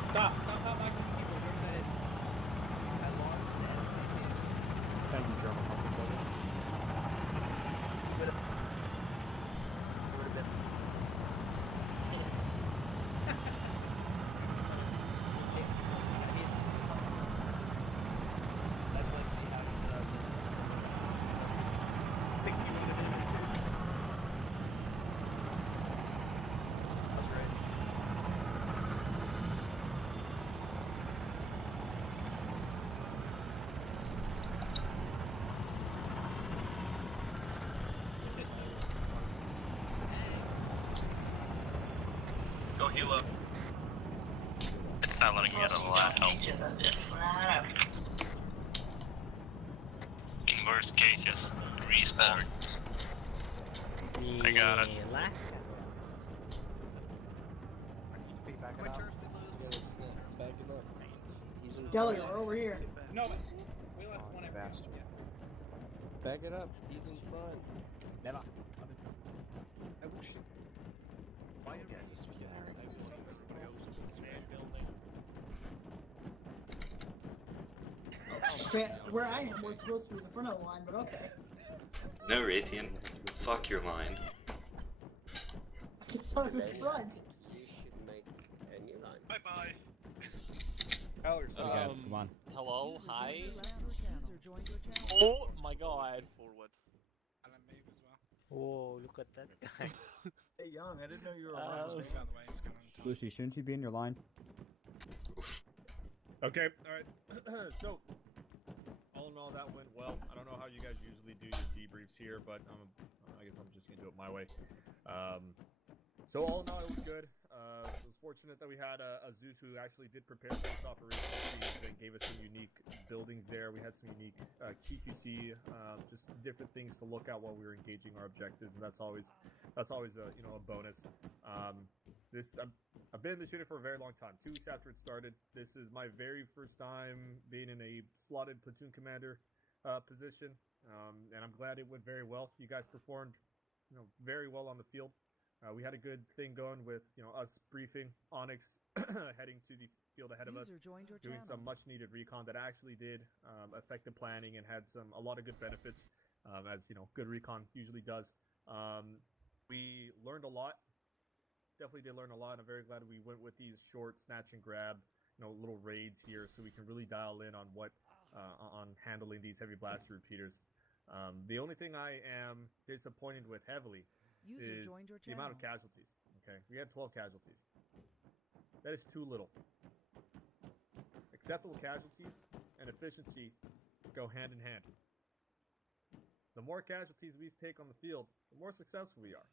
Stop! Stop hot micing people. Where did that hit? I lost the MCCs. Thank you, German. That's why I see how he's I think you would have been there too. That's great. Go heal up. It's not letting me get a lot of help. In worst case, just respawn. I got it. Kelly, we're over here. No, we left one at Bastard. Back it up. He's in front. Never. Where I am was supposed to be the front of the line, but okay. No, Raytheon. Fuck your line. It's not in front. You should make a new line. Bye bye. Come on. Hello, hi. User joined your channel. Oh my god. Forward. And then move as well. Whoa, look at that guy. Hey, Young, I didn't know you were Just around. move out of the way, it's gonna Lucy, shouldn't you be in your line? Okay, alright. So, all in all, that went well. I don't know how you guys usually do your debriefs here, but I guess I'm just gonna do it my way. So all in all, it was good. It was fortunate that we had a Zeus who actually did prepare for this operation and gave us some unique buildings there. We had some unique TQC, just different things to look at while we were engaging our objectives, and that's always a a bonus. I've been in this unit for a very long time. 2 weeks after it started, this is my very first time being in a slotted platoon commander position. and I'm glad it went very well. You guys performed, very well on the field. We had a good thing going with, us briefing Onyx heading to the field ahead of us, User joined your doing channel. some much-needed recon that actually did affect the planning and had a lot of good benefits, as good recon usually does. We learned a lot. Definitely did learn a lot. I'm very glad we went with these short snatch and grab, little raids here, so we can really dial in on what on handling these heavy blaster repeaters. The only thing I am disappointed with heavily User is joined your the amount of channel. casualties. Okay, we had 12 casualties. That is too little. Acceptable casualties and efficiency go hand in hand. The more casualties we take on the field, the more successful we are.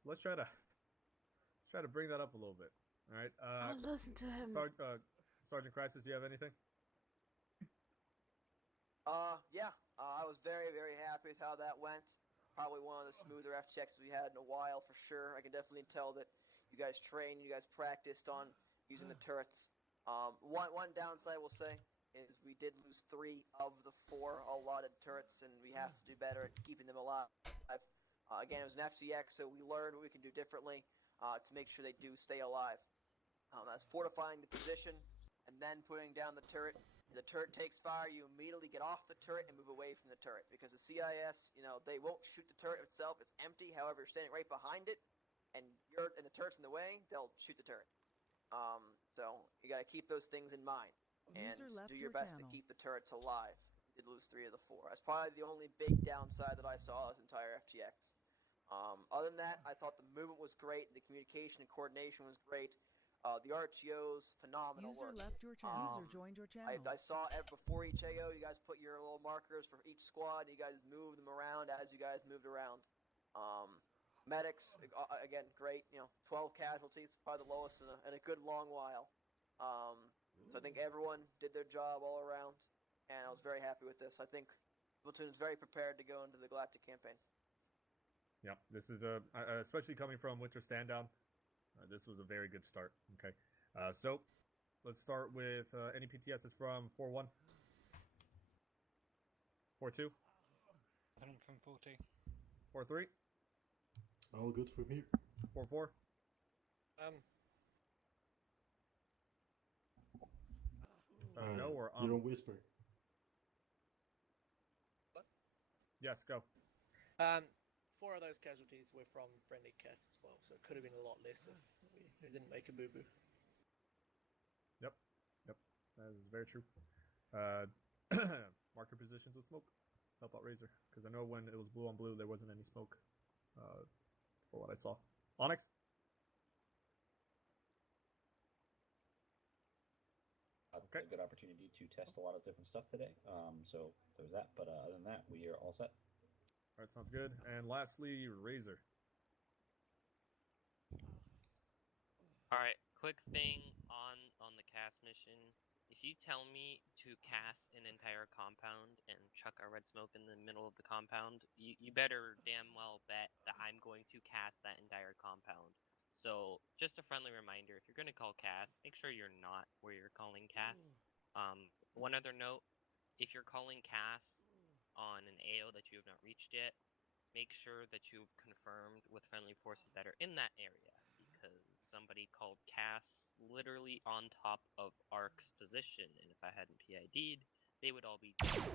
So let's try to bring that up a little bit. All right. I'll listen to him. Sergeant Crisis, you have anything? Yeah. I was very, very happy with how that went. Probably one of the smoother FTXs we had in a while for sure. I can definitely tell that you guys trained, you guys practiced on using the turrets. One downside I will say is we did lose 3 of the 4 allotted turrets, and we have to do better at keeping them alive. Again, it was an FCX, so we learned what we can do differently to make sure they do stay alive. That's fortifying the position and then putting down the turret. If the turret takes fire, you immediately get off the turret and move away from the turret, because the CIS, they won't shoot the turret itself. It's empty. However, you're standing right behind it, and the turret's in the way, they'll shoot the turret. So you got to keep those things in mind and User left do your your best channel. to keep the turrets alive. We did lose 3 of the 4. That's probably the only big downside that I saw of this entire FTX. Other than that, I thought the movement was great, the communication and coordination was great. The RTOs, phenomenal User work. left your channel. User joined your channel. I saw before each AO, you guys put your little markers for each squad. You guys moved them around as you guys moved around. Medics, again, great. 12 casualties, probably the lowest in a good long while. So I think everyone did their job all around, and I was very happy with this. I think Platoon is very prepared to go into the Galactic campaign. Yeah, this is especially coming from Winter Stand Down. This was a very good start. Okay, so let's start with any PTSs from 4-1, 4-2, Nothing from 40. 4-3, All good from here. 4-4. No, or you don't whisper. Yes, go. 4 of those casualties were from friendly casts as well, so it could have been a lot less if we didn't make a boo-boo. Yep, that is very true. Marker positions with smoke. Help out Razor, because I know when it was blue on blue, there wasn't any smoke. For what I saw. Onyx. A good opportunity to test a lot of different stuff today. So there was that, but other than that, we are all set. All right, sounds good. And lastly, Razor. Alright, quick thing on the cast mission. If you tell me to cast an entire compound and chuck a red smoke in the middle of the compound, you better damn well bet that I'm going to cast that entire compound. So, just a friendly reminder, if you're going to call cast, make sure you're not where you're calling cast. One other note, if you're calling cast on an AO that you have not reached yet, make sure that you've confirmed with friendly forces that are in that area, because somebody called cast literally on top of ARC's position, and if I hadn't PID'd, they would all be dead.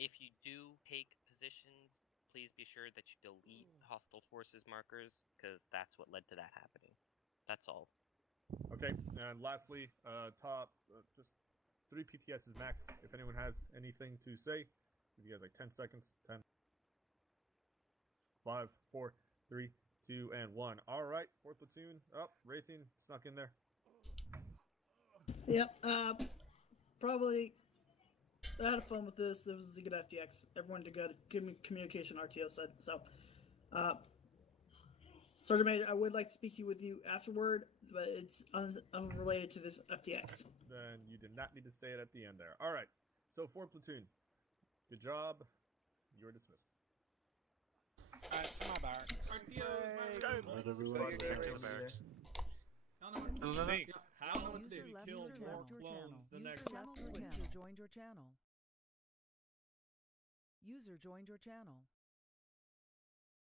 If you do take positions, please be sure that you delete hostile forces markers, because that's what led to that happening. That's all. Okay, and lastly, just 3 PTSs max. If anyone has anything to say, give you guys like 10 seconds. 10, 5, 4, 3, 2, and 1. All right, 4th platoon up. Raytheon snuck in there. Yep. Probably. I had fun with this. It was a good FTX. Everyone did good. Good communication, RTO said. So, Sergeant Major, I would like to speak with you afterward, but it's unrelated to this FTX. Then you did not need to say it at the end there. All right, so 4th platoon. Good job. You're dismissed. It's my barracks. Let's go. Right, everyone. Hey, how User did we left kill your more channel. clones the User next left your channel. User joined your channel. User joined your channel.